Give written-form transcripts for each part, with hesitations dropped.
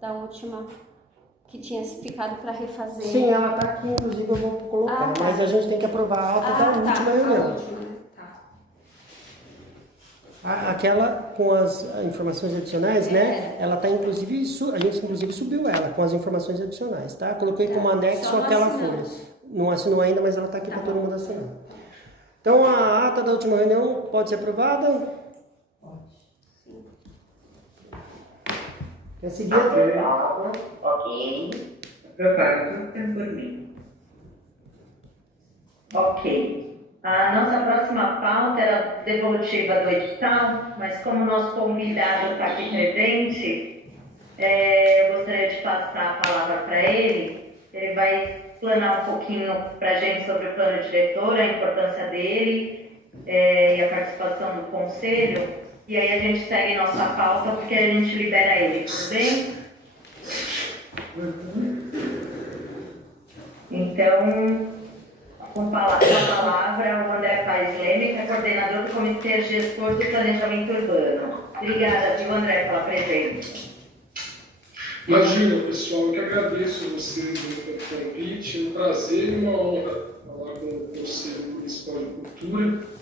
da última que tinha ficado para refazer. Sim, ela está aqui, inclusive eu vou colocar, tá. Mas a gente tem que aprovar a ata da última reunião. A última. Tá. Aquela com as informações adicionais, né? Ela está inclusive, a gente inclusive subiu ela com as informações adicionais, tá? Coloquei como anexo aquela folha. Não assinou ainda, mas ela está aqui para todo mundo assinar. Então a ata da última reunião pode ser aprovada? Quer seguir? Aprovado, ok. Aprovado, tudo bem por mim. Ok. A nossa próxima pauta era devolutiva do edital, mas como o nosso convidado está aqui presente, eu gostaria de passar a palavra para ele. Ele vai explanar um pouquinho para a gente sobre o plano diretor, a importância dele e a participação do conselho. E aí a gente segue nossa pauta porque a gente libera ele, tudo bem? Então, com a palavra, o André Paes Leme, que é coordenador do Comitê Gestor do Planejamento Urbano. Obrigada, viu, André, pela presença. Imagina, pessoal, eu que agradeço a vocês pelo convite. É um prazer e uma honra falar com o Conselho Municipal de Cultura.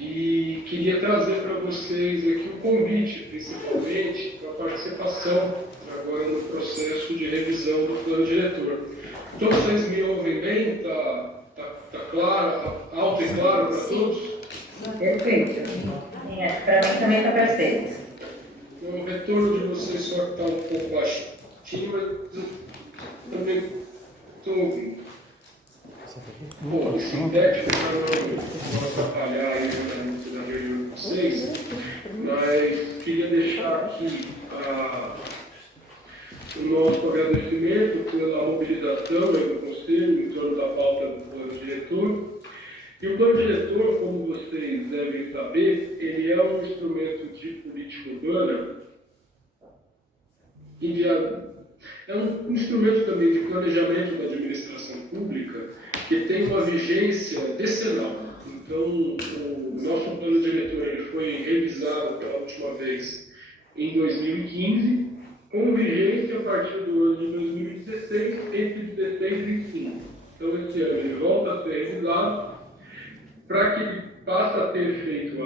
E queria trazer para vocês aqui o convite, principalmente, para a participação agora no processo de revisão do plano diretor. Então, vocês me ouvem bem? Está claro, alto e claro para todos? Perfeito. Para mim também está perfeito. O retorno de vocês só está um pouco baixinho, mas eu também estou ouvindo. Bom, sintético para não atrapalhar aí na reunião de vocês, mas queria deixar aqui o nosso agradecimento pela mobilização do Conselho em torno da pauta do plano diretor. E o plano diretor, como vocês devem saber, ele é um instrumento de política urbana e é um instrumento também de planejamento da administração pública que tem uma vigência decenal. Então, o nosso plano diretor ele foi revisado pela última vez em 2015, com vigência a partir do ano de 2016, entre 16 e 15. Então, esse ano ele volta a ser revisado para que ele passe a ter feito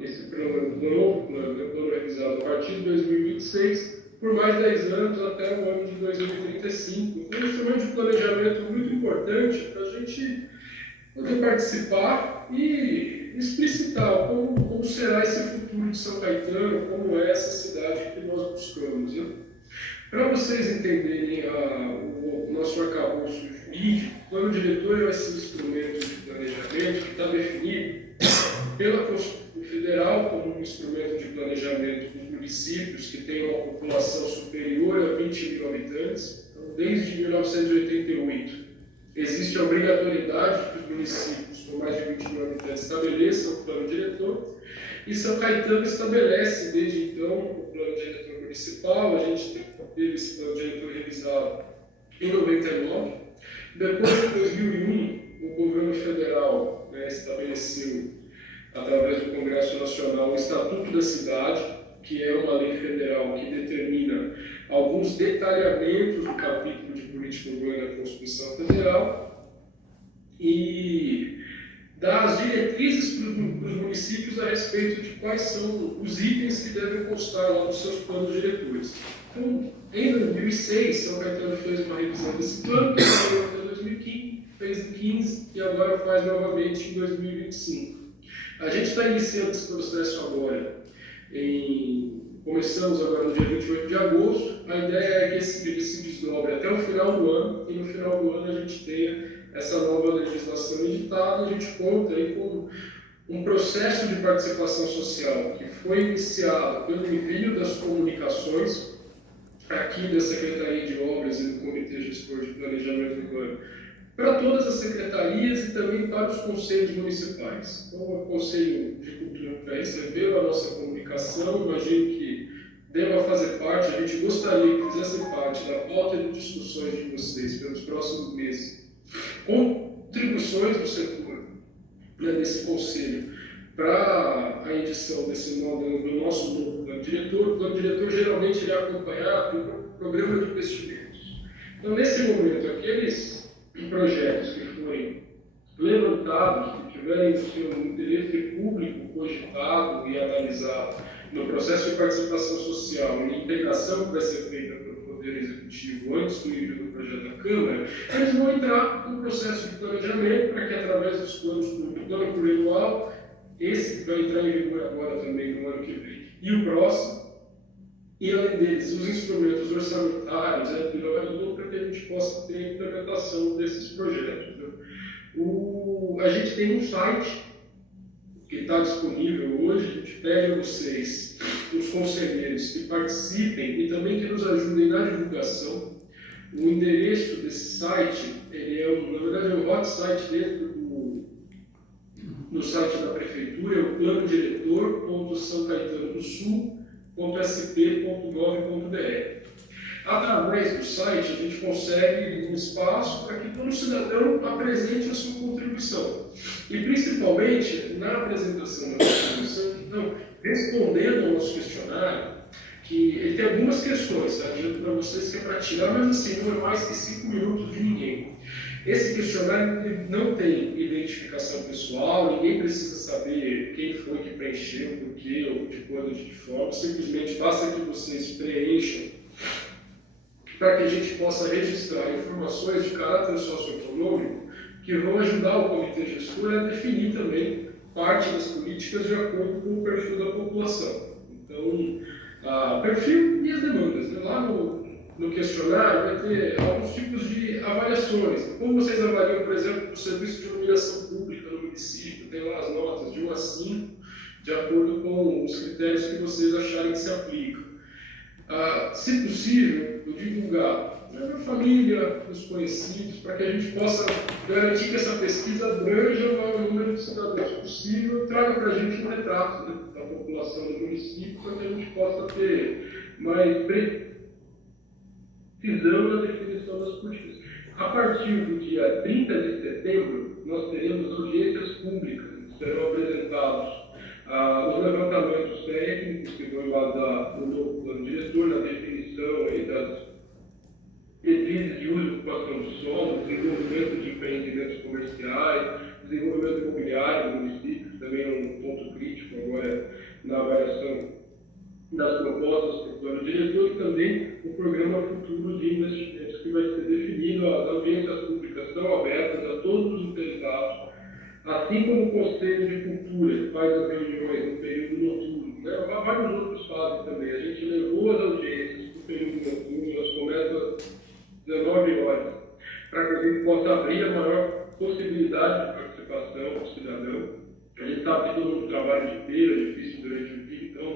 esse novo plano revisado a partir de 2026, por mais 10 anos até o ano de 2035. É um instrumento de planejamento muito importante para a gente poder participar e explicitar como será esse futuro de São Caetano, como é essa cidade que nós buscamos. Né? Para vocês entenderem o nosso arcabouço jurídico, o plano diretor é esse instrumento de planejamento que está definido pela Constituição Federal como um instrumento de planejamento dos municípios que tem uma população superior a 20 mil habitantes. Então, desde 1988, existe a obrigatoriedade que os municípios com mais de 20 mil habitantes estabeleçam o plano diretor, e São Caetano estabelece desde então o plano diretor municipal. A gente teve esse plano diretor revisado em 99. Depois de 2001, o governo federal estabeleceu, através do Congresso Nacional, o Estatuto da Cidade, que é uma lei federal que determina alguns detalhamentos do capítulo de política urbana da Constituição Federal e dá as diretrizes para os municípios a respeito de quais são os itens que devem constar lá nos seus planos diretores. Então, em 2006, São Caetano fez uma revisão desse plano, que foi até 2015, fez em 2015 e agora faz novamente em 2025. A gente está iniciando esse processo agora, começamos agora no dia 28 de agosto. A ideia é que ele se desdobre até o final do ano, e no final do ano a gente tenha essa nova legislação editada. A gente conta aí com um processo de participação social que foi iniciado pelo envio das comunicações aqui da Secretaria de Obras e do Comitê Gestor de Planejamento Urbano para todas as secretarias e também para os conselhos municipais. Então, o Conselho de Cultura recebeu a nossa comunicação, imagino que deva fazer parte, a gente gostaria que fizesse parte da pauta de discussões de vocês pelos próximos meses, contribuições do setor desse Conselho para a edição do nosso novo plano diretor. O plano diretor geralmente ele é acompanhado programa de investimentos. Então, nesse momento, aqueles projetos que forem levantados, que tiverem o seu interesse público cogitado e analisado no processo de participação social e de integração que vai ser feita pelo Poder Executivo antes do envio do projeto da Câmara, eles vão entrar no processo de planejamento para que, através dos planos do plano plurianual, esse que vai entrar em vigor agora também no ano que vem, e o próximo, e além deles, os instrumentos orçamentários, para que a gente possa ter a implementação desses projetos. A gente tem um site que está disponível hoje, a gente pede a vocês, os conselheiros, que participem e também que nos ajudem na divulgação. O endereço desse site, na verdade, é um hot site dentro do site da Prefeitura, é o planodiretor.sãocaetanodosul.sp.gov.br. Através do site, a gente consegue um espaço para que todo cidadão apresente a sua contribuição. E, principalmente, na apresentação da contribuição, então, respondendo ao nosso questionário, que ele tem algumas questões, tá? Dizendo para vocês que é para tirar, mas assim, não é mais que 5 minutos de ninguém. Esse questionário não tem identificação pessoal, ninguém precisa saber quem foi que preencheu, por quê, ou de quando, de que forma, simplesmente basta que vocês preencham para que a gente possa registrar informações de caráter socioeconômico que vão ajudar o comitê gestor a definir também parte das políticas de acordo com o perfil da população. Então, perfil e as demandas. Né? Lá no questionário vai ter alguns tipos de avaliações. Como vocês avaliam, por exemplo, o serviço de iluminação pública no município? Tem lá as notas de 1 a 5, de acordo com os critérios que vocês acharem que se aplicam. Se possível, divulgar na família, nos conhecidos, para que a gente possa garantir que essa pesquisa abranja o maior número de cidadãos possível e traga para a gente um retrato, né, da população do município, para que a gente possa ter mais precisão na definição das políticas. A partir do dia 30 de setembro, nós teremos audiências públicas, que serão apresentados os levantamentos técnicos que vão embasar no novo plano diretor, na definição aí das diretrizes de uso e ocupação do solo, desenvolvimento de empreendimentos comerciais, desenvolvimento imobiliário do município, que também é um ponto crítico agora na avaliação das propostas para o plano diretor, e também o programa futuro de investimentos que vai ser definido. As audiências públicas estão abertas a todos os interessados, assim como o Conselho de Cultura, que faz as reuniões no período noturno, né? Vários outros fazem também. A gente levou as audiências para o período noturno, elas começam às 19 horas, para que a gente possa abrir a maior possibilidade de participação do cidadão. A gente sabe que todo mundo trabalha de inteiro, é difícil durante o dia, então,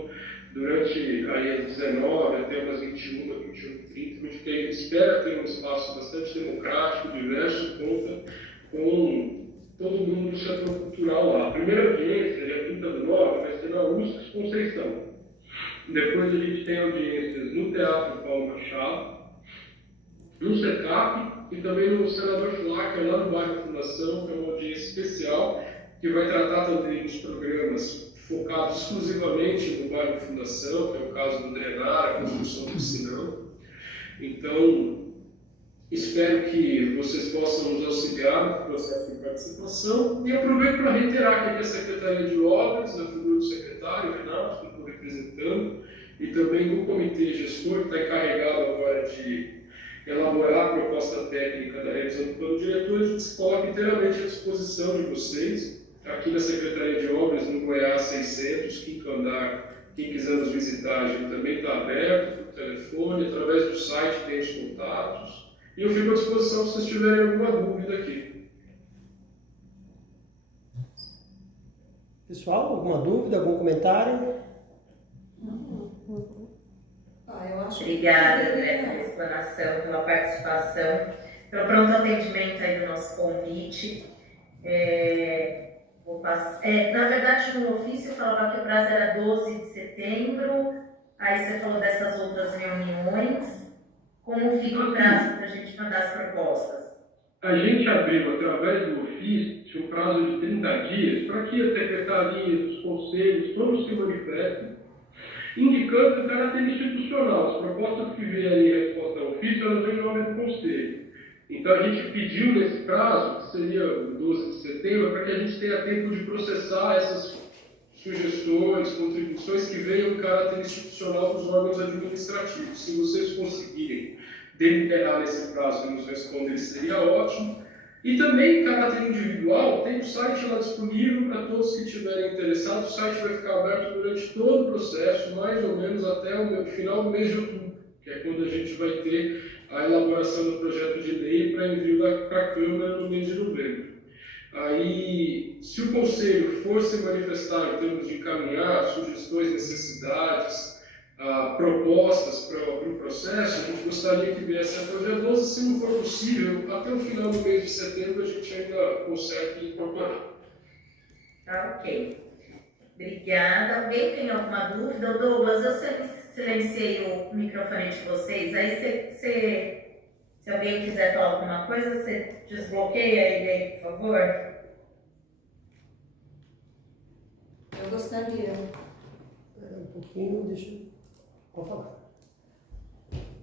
durante aí, as 19 até umas 21, 21h30, a gente espera ter um espaço bastante democrático, diverso, conta com todo mundo do setor cultural lá. A primeira audiência, dia 30 do 9, vai ser na USP Conceição. Depois a gente tem audiências no Teatro Paulo Machado, no SECAP e também no Senador Flacker, lá no bairro Fundação, que é uma audiência especial, que vai tratar também dos programas focados exclusivamente no bairro Fundação, que é o caso do drenar, a construção do piscinão. Então, espero que vocês possam nos auxiliar no processo de participação e aproveito para reiterar que aqui a Secretaria de Obras, na figura do secretário, Renato, que eu estou representando, e também do comitê gestor, que está encarregado agora de elaborar a proposta técnica da revisão do plano diretor, a gente se coloca inteiramente à disposição de vocês, aqui na Secretaria de Obras, no Goiás 600, quinto andar. Quem quiser nos visitar, a gente também está aberto, por telefone, através do site tem os contatos. E eu fico à disposição se vocês tiverem alguma dúvida aqui. Pessoal, alguma dúvida, algum comentário? Eu acho Obrigada, André, pela explanação, pela participação, pelo pronto atendimento aí do nosso convite. Na verdade, no ofício falava que o prazo era 12 de setembro, aí você falou dessas outras reuniões. Como fica o prazo para a gente mandar as propostas? A gente abriu, através do ofício, um prazo de 30 dias para que a secretaria, os conselhos, todos se manifestem indicando o caráter institucional. As propostas que vierem em resposta ao ofício, elas vêm em nome do Conselho. Então, a gente pediu nesse prazo, que seria o 12 de setembro, para que a gente tenha tempo de processar essas sugestões, contribuições que venham do caráter institucional dos órgãos administrativos. Se vocês conseguirem deliberar nesse prazo e nos responder, seria ótimo. E também, em caráter individual, tem o site lá disponível para todos que estiverem interessados. O site vai ficar aberto durante todo o processo, mais ou menos até o final do mês de outubro, que é quando a gente vai ter a elaboração do projeto de lei para envio para a Câmara no mês de novembro. Aí, se o Conselho for se manifestar em termos de encaminhar sugestões, necessidades, propostas para o processo, a gente gostaria que viesse até o dia 12, se não for possível, até o final do mês de setembro a gente ainda consegue incorporar. Tá, ok. Obrigada. Alguém tem alguma dúvida? Douglas, eu silenciei o microfone de vocês. Aí, se alguém quiser falar alguma coisa, você desbloqueia ele aí, por favor. Eu gostaria. Um pouquinho, deixa eu... Pode falar.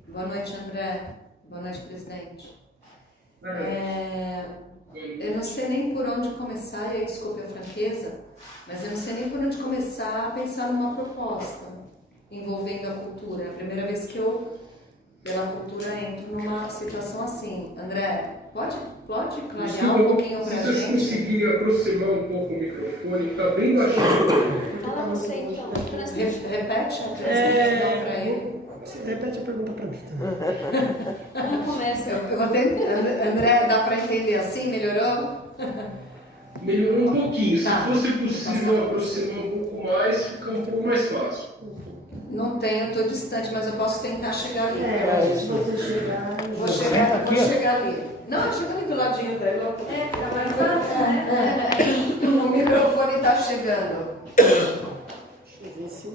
Boa noite, André. Boa noite, presidente. Boa noite. Eu não sei nem por onde começar, e aí desculpe a franqueza, mas eu não sei nem por onde começar a pensar numa proposta envolvendo a cultura. É a primeira vez que eu, pela cultura, entro numa situação assim. André, pode clarear um pouquinho pra gente? Se vocês conseguirem aproximar um pouco o microfone, está bem baixinho. Fala você então. Repete a apresentação para ele. Repete a pergunta para mim também. Vamos começar. André, dá para entender assim? Melhorou? Melhorou um pouquinho. Se Tá. fosse possível aproximar um pouco mais, fica um pouco mais fácil. Não tenho, estou distante, mas eu posso tentar chegar ali. Se você chegar. Vou chegar ali. Não, chega ali do ladinho dela. O microfone está chegando.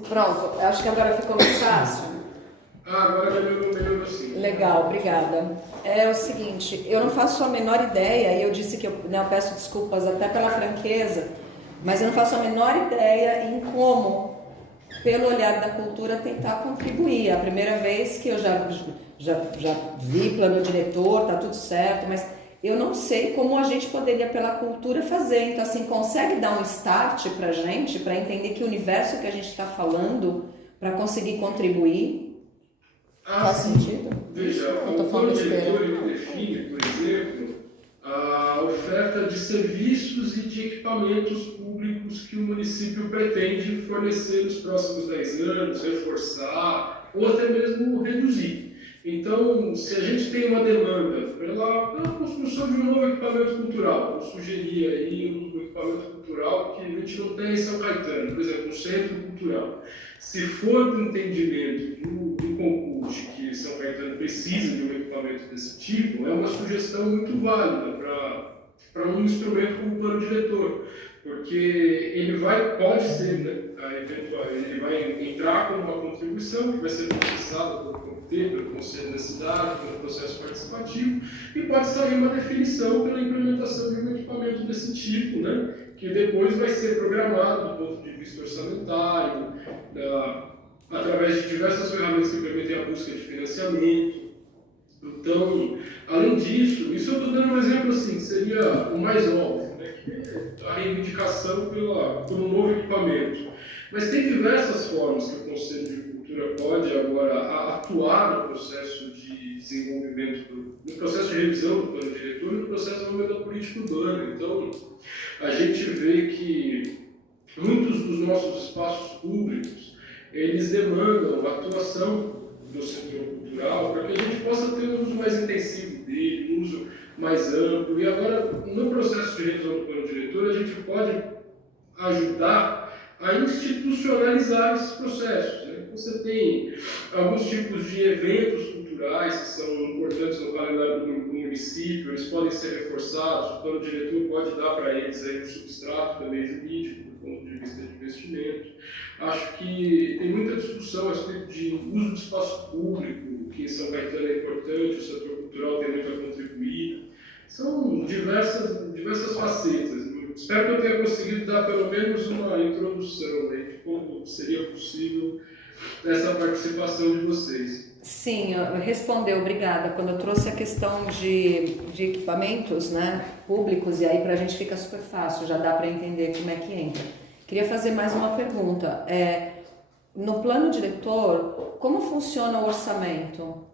Pronto, acho que agora ficou mais fácil. Agora melhorou sim. Legal, obrigada. É o seguinte, eu não faço a menor ideia, e eu disse que eu peço desculpas até pela franqueza, mas eu não faço a menor ideia em como, pelo olhar da cultura, tentar contribuir. É a primeira vez que eu já vi plano diretor, tá tudo certo, mas eu não sei como a gente poderia, pela cultura, fazer. Então, assim, consegue dar um start pra gente, para entender que universo que a gente está falando, para conseguir contribuir? Faz sentido? Veja, o plano diretor ele define, por exemplo, a oferta de serviços e de equipamentos públicos que o município pretende fornecer nos próximos 10 anos, reforçar ou até mesmo reduzir. Então, se a gente tem uma demanda pela construção de um novo equipamento cultural, eu sugeria aí um equipamento cultural que a gente não tem em São Caetano, por exemplo, um centro cultural. Se for do entendimento do concurso que São Caetano precisa de um equipamento desse tipo, é uma sugestão muito válida para um instrumento como o plano diretor, porque ele pode ser, né, ele vai entrar como uma contribuição que vai ser processada pelo comitê, pelo Conselho da Cidade, pelo processo participativo, e pode sair uma definição pela implementação de um equipamento desse tipo, né, que depois vai ser programado do ponto de vista orçamentário, através de diversas ferramentas que permitem a busca de financiamento. Então, além disso, isso eu estou dando um exemplo assim, seria o mais óbvio, né, que é a reivindicação por um novo equipamento. Mas tem diversas formas que o Conselho de Cultura pode agora atuar no processo de desenvolvimento, no processo de revisão do plano diretor e no processo de desenvolvimento da política urbana. Então, a gente vê que muitos dos nossos espaços públicos, eles demandam a atuação do setor cultural para que a gente possa ter um uso mais intensivo dele, um uso mais amplo. E agora, no processo de revisão do plano diretor, a gente pode ajudar a institucionalizar esses processos, né? Você tem alguns tipos de eventos culturais que são importantes no calendário do município, eles podem ser reforçados, o plano diretor pode dar para eles aí um substrato também jurídico, do ponto de vista de investimento. Acho que tem muita discussão a respeito de uso do espaço público, que em São Caetano é importante, o setor cultural tem muito a contribuir. São diversas facetas. Espero que eu tenha conseguido dar pelo menos uma introdução aí de como seria possível essa participação de vocês. Sim, respondeu, obrigada. Quando eu trouxe a questão de equipamentos, né, públicos, e aí para a gente fica super fácil, já dá para entender como é que entra. Queria fazer mais uma pergunta. No plano diretor, como funciona o orçamento?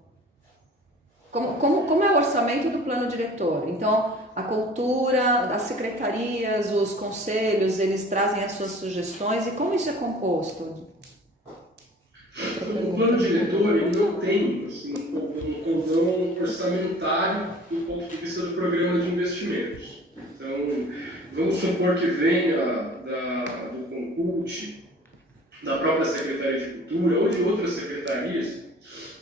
Como é o orçamento do plano diretor? Então, a cultura, as secretarias, os conselhos, eles trazem as suas sugestões, e como isso é composto? O plano diretor ele não tem assim, um cordão orçamentário do ponto de vista do programa de investimentos. Então, vamos supor que venha do Concult, da própria Secretaria de Cultura ou de outras secretarias,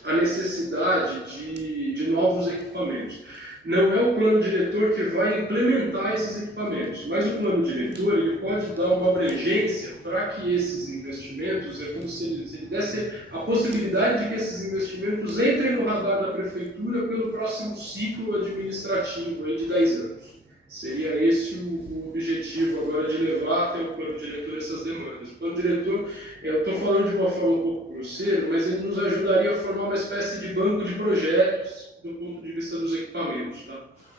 a necessidade de novos equipamentos. Não é o plano diretor que vai implementar esses equipamentos, mas o plano diretor ele pode dar uma abrangência para que esses investimentos, é como se ele desse a possibilidade de que esses investimentos entrem no radar da prefeitura pelo próximo ciclo administrativo aí de 10 anos. Seria esse o objetivo agora de levar até o plano diretor essas demandas. O plano diretor, eu estou falando de uma forma um pouco grosseira, mas ele nos ajudaria a formar uma espécie de banco de projetos do ponto de vista dos equipamentos.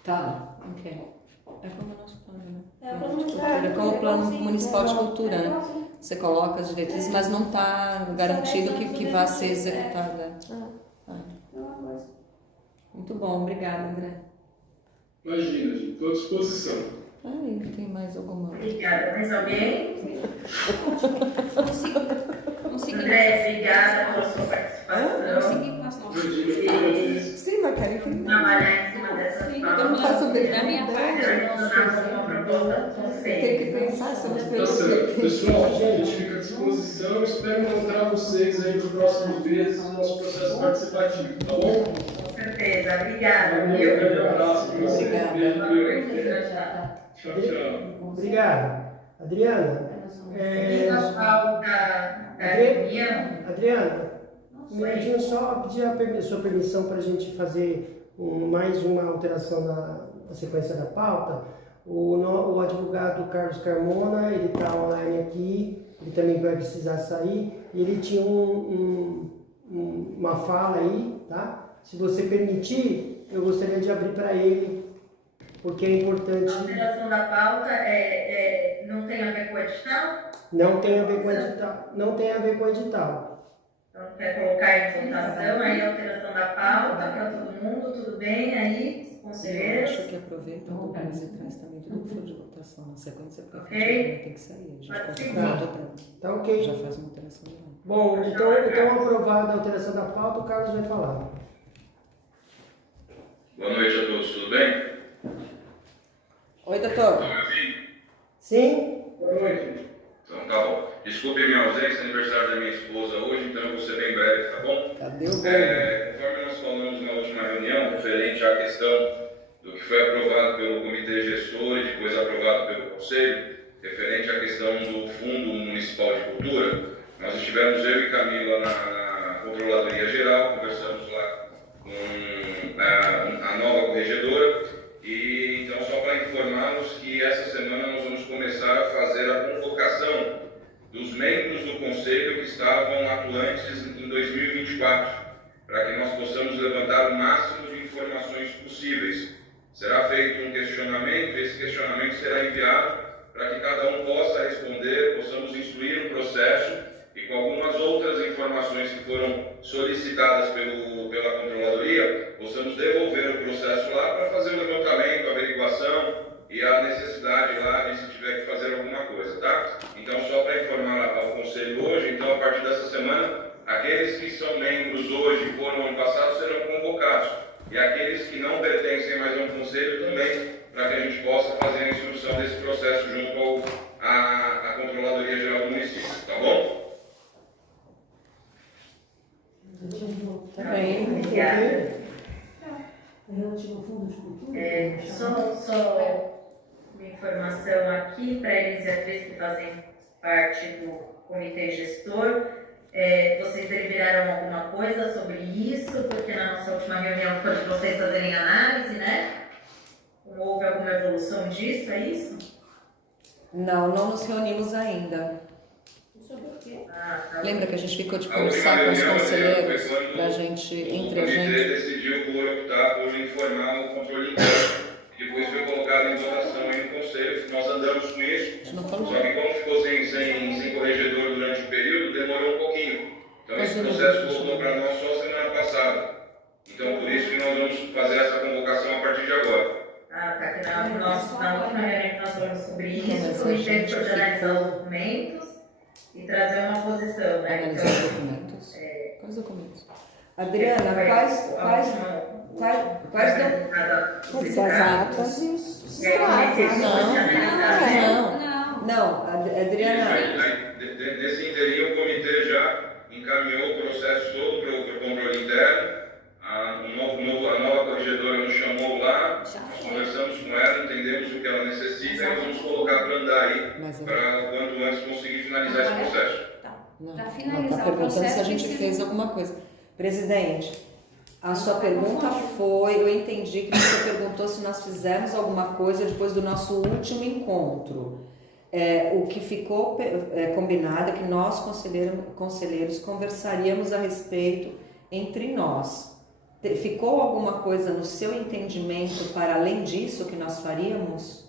Tá, ok. É como o nosso plano, né? É como o plano municipal de cultura, né? Você coloca as diretrizes, mas não está garantido que vá ser executada. Muito bom, obrigada, André. Imagina, gente, estou à disposição. Tem mais alguma? Obrigada. Mais alguém? Vamos seguir. André, obrigada pela sua participação. Vamos seguir com as nossas. Sim, mas quero que Trabalhar em cima dessas Sim, pautas. eu não faço bem da minha parte. Terminar com uma proposta do conselho. tem que pensar sobre as Tá certo. Pessoal, a gente fica à disposição. Espero encontrar vocês aí nos próximos meses no nosso processo participativo, tá bom? Com certeza. Obrigada. Um grande abraço para vocês. Obrigada. Tchau, tchau. Obrigado. Adriana, Seguindo a pauta da reunião, Adriana, um minutinho só pedir a sua permissão para a gente fazer mais uma alteração na sequência da pauta. O advogado Carlos Carmona, ele está online aqui, ele também vai precisar sair, e ele tinha uma fala aí, tá? Se você permitir, eu gostaria de abrir para ele, porque é importante. a alteração da pauta não tem a ver com o edital? Não tem a ver com edital. Não tem a ver com edital. Então, quer colocar em votação aí a alteração da pauta para todo mundo? Tudo bem aí, Eu conselheiros? acho que aproveita um pouco mais e traz também tudo que for de votação na sequência, porque Ok. efetivamente tem que sair. A gente Pode consegue seguir. votando. Tá ok. Já faz uma alteração de novo. Bom, então aprovada a alteração da pauta, o Carlos vai falar. Boa noite a todos, tudo bem? Oi, doutor. Estão me ouvindo? Sim? Boa noite. Então tá bom. Desculpe minha ausência, aniversário da minha esposa hoje, então eu vou ser bem breve, tá bom? Cadê o bolo? Conforme nós falamos na última reunião, referente à questão do que foi aprovado pelo Comitê Gestor e depois aprovado pelo Conselho, referente à questão do Fundo Municipal de Cultura, nós estivemos eu e Camila na Controladoria Geral, conversamos lá com a nova corregedora, e então só para informarmos que essa semana nós vamos começar a fazer a convocação dos membros do Conselho que estavam atuantes em 2024, para que nós possamos levantar o máximo de informações possíveis. Será feito um questionamento, e esse questionamento será enviado para que cada um possa responder, possamos instruir um processo e com algumas outras informações que foram solicitadas pela Controladoria, possamos devolver o processo lá para fazer o levantamento, a averiguação e a necessidade lá de se tiver que fazer alguma coisa, tá? Então, só para informar ao Conselho hoje, então a partir dessa semana, aqueles que são membros hoje e foram ano passado serão convocados. E aqueles que não pertencem mais ao Conselho também, para que a gente possa fazer a instrução desse processo junto à Controladoria Geral do município, tá bom? Tá bem. Obrigada. Relativo ao fundo de cultura? Só uma informação aqui para eles e atrizes que fazem parte do comitê gestor. Vocês deliberaram alguma coisa sobre isso? Porque na nossa última reunião foi de vocês fazerem análise, né? Houve alguma evolução disso, é isso? Não nos reunimos ainda. Sobre o quê? Tá. Lembra que a gente ficou de A última conversar com os reunião conselheiros foi quando pra gente, o entre a comitê gente? decidiu por optar por informar o controle interno. Depois foi colocado em votação aí no conselho. Nós andamos com isso. A gente não falou. Só que como ficou sem corregedor durante o período, demorou um pouquinho. Então esse processo voltou para nós só semana passada. Então por isso que nós vamos fazer essa convocação a partir de agora. Tá, que na última reunião que nós falamos sobre isso, Mas o a comitê gente foi analisar os documentos e trazer uma posição, né? Analisar os documentos. Quais documentos? Adriana, quais As atas e os extratos. Não, Adriana. Nesse interim, o comitê já encaminhou o processo todo para o controle interno. A nova corregedora nos chamou lá, nós conversamos com ela, entendemos o que ela necessita e nós vamos colocar para andar aí, para quanto antes conseguir finalizar esse processo. Não, Pra ela finalizar está o perguntando se a processo, gente precisa- fez alguma coisa. Presidente, a sua pergunta foi, eu entendi que você perguntou se nós fizemos alguma coisa depois do nosso último encontro. O que ficou combinado é que nós, conselheiros, conversaríamos a respeito entre nós. Ficou alguma coisa no seu entendimento para além disso que nós faríamos?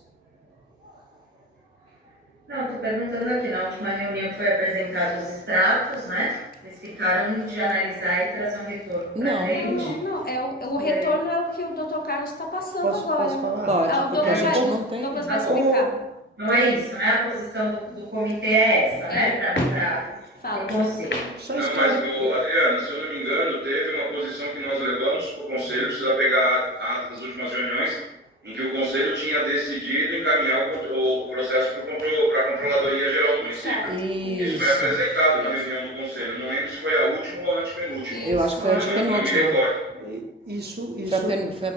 Não, estou perguntando aqui, na última reunião foi apresentado os extratos, né? Eles ficaram de analisar e trazer um retorno para gente. Não, o retorno é o que o Dr. Carlos está passando Posso agora. falar? Pode, porque a gente não tem. Douglas vai explicar. Não é isso, né? A posição do comitê é essa, né? Para Fala. o conselho. Só Não, esclarecer. mas, Adriana, se eu não me engano, teve uma posição que nós levamos para o Conselho, precisa pegar a ata das últimas reuniões, em que o Conselho tinha decidido encaminhar o processo para a Controladoria Geral do município. Isso foi apresentado na reunião do Conselho. Não lembro se foi a última ou a antepenúltima. Eu acho que foi a antepenúltima. Isso, Foi a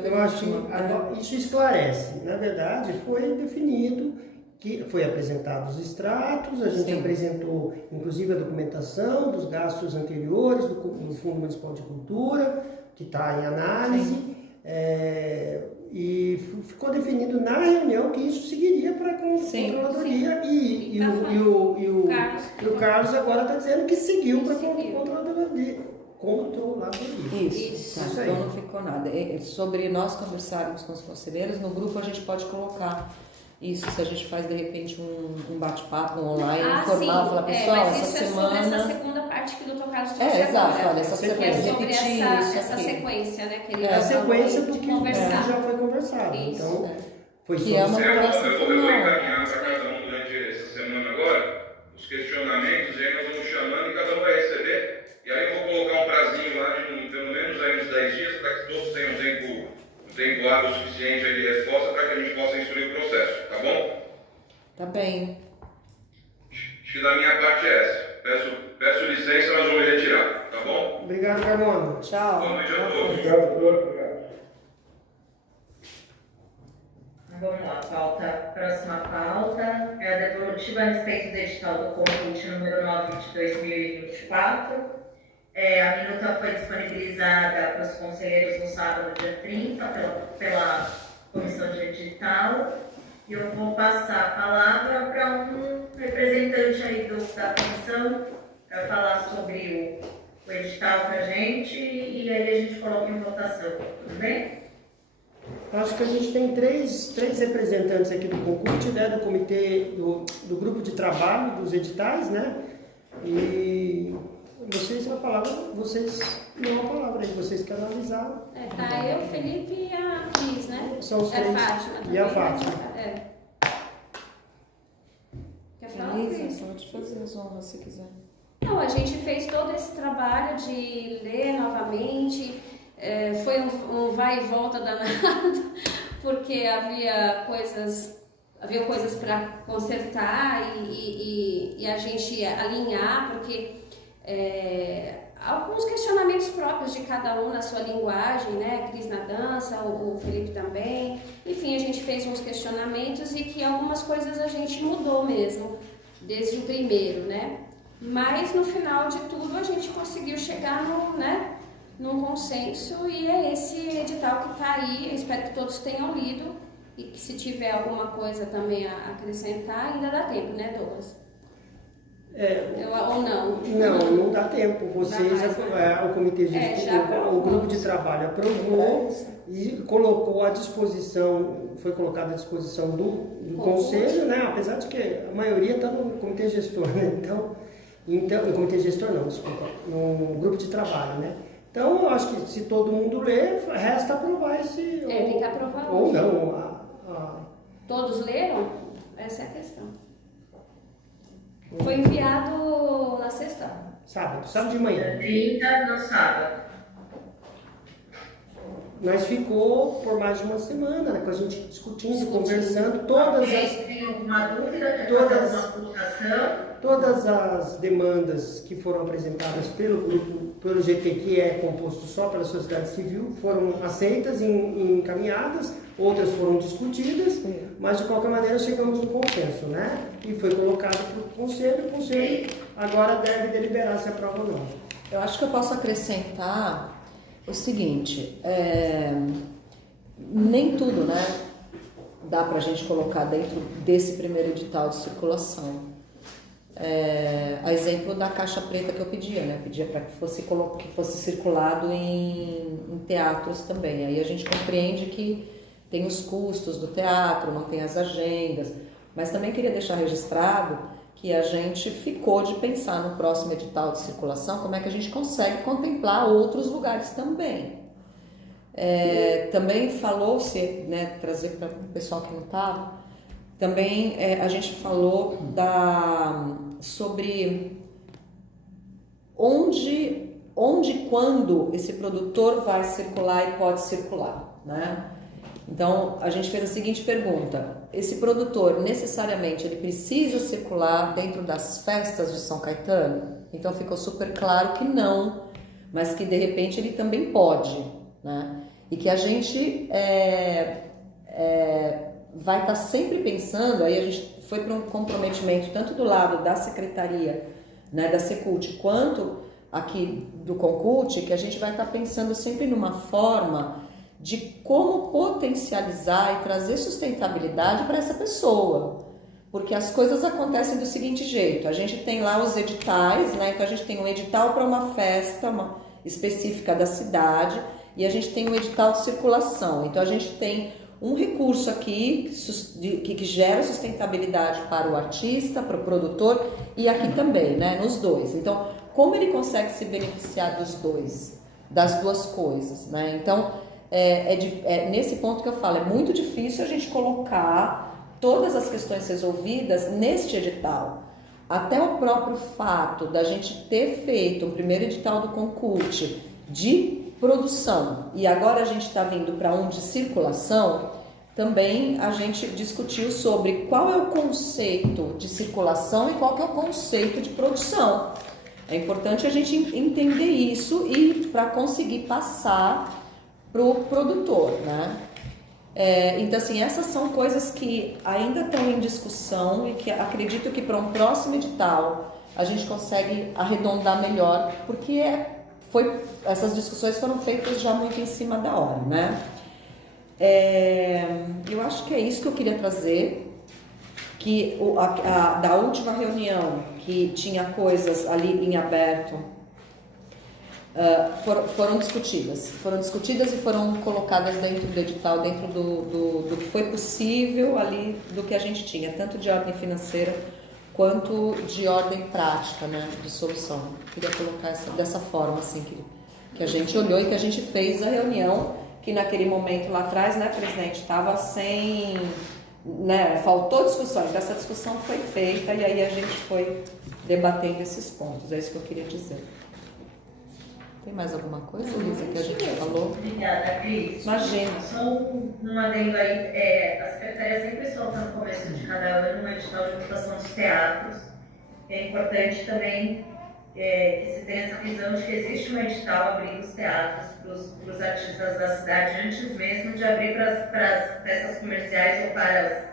eu acho que penúltima. isso esclarece. Na verdade, foi definido que foi apresentados os extratos, a gente Sim. apresentou inclusive a documentação dos gastos anteriores do Fundo Municipal de Cultura, que está em análise, e ficou definido na reunião que isso seguiria para a Controladoria e o Carlos agora está dizendo que seguiu para a Controladoria. Isso, tá, Isso aí. então não ficou nada. Sobre nós conversarmos com os conselheiros, no grupo a gente pode colocar isso, se a gente faz de repente um bate-papo online, informal, falar, pessoal, mas essa isso semana. é sobre essa segunda parte que o Dr. Carlos trouxe exato, agora, olha, essa que é sequência, sobre repetir isso essa aqui. sequência, né, que ele É a sequência do de que conversar. já foi conversado. Isso. Então, foi Que é uma conversa Eu vou informal. encaminhar para cada um durante essa semana agora os questionamentos, e aí nós vamos chamando e cada um vai receber. E aí eu vou colocar um prazinho lá de pelo menos aí uns 10 dias para que todos tenham um tempo hábil suficiente aí de resposta para que a gente possa instruir o processo, tá bom? Tá bem. Acho que da minha parte é essa. Peço licença, nós vamos retirar, tá bom? Obrigado, Carmona. Tchau. Boa noite a todos. Vamos lá, próxima pauta é a devolutiva a respeito do edital do Concult número 9 de 2024. A minuta foi disponibilizada para os conselheiros no sábado, dia 30, pela comissão de edital. E eu vou passar a palavra para um representante aí da comissão para falar sobre o edital para a gente e aí a gente coloca em votação, tudo bem? Acho que a gente tem três representantes aqui do Concult, né, do comitê, do grupo de trabalho dos editais, né? E vocês não a palavra aí, vocês que analisaram. Tá eu, Felipe e a Cris, né? São os três. Fátima E a também, Fátima. né? Quer falar, Elisa, Cris? pode fazer as honras se quiser. Não, a gente fez todo esse trabalho de ler novamente, foi um vai e volta danado, porque havia coisas para consertar e a gente alinhar, porque alguns questionamentos próprios de cada um na sua linguagem, né? A Cris na dança, o Felipe também. Enfim, a gente fez uns questionamentos e que algumas coisas a gente mudou mesmo, desde o primeiro, né? Mas no final de tudo a gente conseguiu chegar num consenso e é esse edital que está aí. Eu espero que todos tenham lido e que se tiver alguma coisa também a acrescentar, ainda dá tempo, né, Douglas? Ou não? Não dá tempo. Vocês, o comitê gestor, o grupo de trabalho aprovou e colocou à disposição, foi colocado à disposição do conselho, né? Apesar de que a maioria está no comitê gestor, né? Então, no comitê gestor não, desculpa, no grupo de trabalho, né? Então, eu acho que se todo mundo ler, resta aprovar esse... Tem que aprovar ou hoje. não. Todos leram? Essa é a questão. Foi enviado na sexta. Sábado de manhã. 30 no sábado. Mas ficou por mais de uma semana, né? Com a gente discutindo, conversando, todas Tem alguma dúvida? Quer fazer alguma colocação? todas as demandas que foram apresentadas pelo grupo, pelo GT, que é composto só pela sociedade civil, foram aceitas e encaminhadas, outras foram discutidas, mas de qualquer maneira chegamos no consenso, né? E foi colocado para o conselho agora deve deliberar se aprova ou não. Eu acho que eu posso acrescentar o seguinte, nem tudo, né, dá pra gente colocar dentro desse primeiro edital de circulação. A exemplo da caixa preta que eu pedia, né? Pedia para que fosse circulado em teatros também. Aí a gente compreende que tem os custos do teatro, não tem as agendas, mas também queria deixar registrado que a gente ficou de pensar no próximo edital de circulação como é que a gente consegue contemplar outros lugares também. Também falou-se, né, trazer para o pessoal que não estava, também a gente falou sobre onde e quando esse produtor vai circular e pode circular, né? Então, a gente fez a seguinte pergunta: esse produtor necessariamente ele precisa circular dentro das festas de São Caetano? Então ficou super claro que não, mas que de repente ele também pode, né? E que a gente vai estar sempre pensando, aí a gente foi para um comprometimento tanto do lado da secretaria, né, da Secult, quanto aqui do Concult, que a gente vai estar pensando sempre numa forma de como potencializar e trazer sustentabilidade para essa pessoa. Porque as coisas acontecem do seguinte jeito: a gente tem lá os editais, né? Então a gente tem um edital para uma festa específica da cidade e a gente tem um edital de circulação. Então a gente tem um recurso aqui que gera sustentabilidade para o artista, para o produtor e aqui também, né? Nos dois. Então, como ele consegue se beneficiar dos dois, das duas coisas, né? Então, nesse ponto que eu falo, é muito difícil a gente colocar todas as questões resolvidas neste edital. Até o próprio fato da gente ter feito o primeiro edital do Concult de produção e agora a gente está vindo para um de circulação, também a gente discutiu sobre qual é o conceito de circulação e qual que é o conceito de produção. É importante a gente entender isso e para conseguir passar para o produtor, né? Então, assim, essas são coisas que ainda estão em discussão e que acredito que para um próximo edital a gente consegue arredondar melhor, porque essas discussões foram feitas já muito em cima da hora, né? Eu acho que é isso que eu queria trazer, que da última reunião, que tinha coisas ali em aberto, foram discutidas e foram colocadas dentro do edital, dentro do que foi possível ali, do que a gente tinha, tanto de ordem financeira quanto de ordem prática, né, de solução. Queria colocar dessa forma, assim, que a gente olhou e que a gente fez a reunião, que naquele momento lá atrás, né, presidente, estava sem, né, faltou discussão, então essa discussão foi feita e aí a gente foi debatendo esses pontos, é isso que eu queria dizer. Tem mais alguma coisa, Lisa, que a gente falou? Obrigada, Cris. Imagina. Só um adendo aí, a Secretaria sempre solta no começo de cada ano um edital de ocupação dos teatros. É importante também que se tenha essa visão de que existe um edital abrindo os teatros para os artistas da cidade, antes mesmo de abrir para as festas comerciais ou para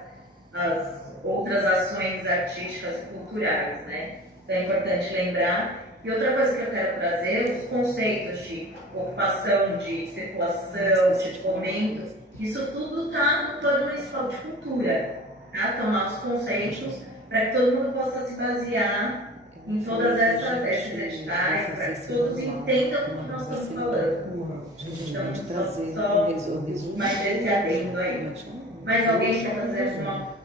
as outras ações artísticas e culturais, né? Então é importante lembrar. E outra coisa que eu quero trazer, os conceitos de ocupação, de circulação, de fomento, isso tudo está no Plano Municipal de Cultura, tá? Tomar os conceitos para que todo mundo possa se basear em todas esses editais, para que todos entendam o que nós estamos falando. Então, só mais esse adendo aí. Mais alguém quer fazer uma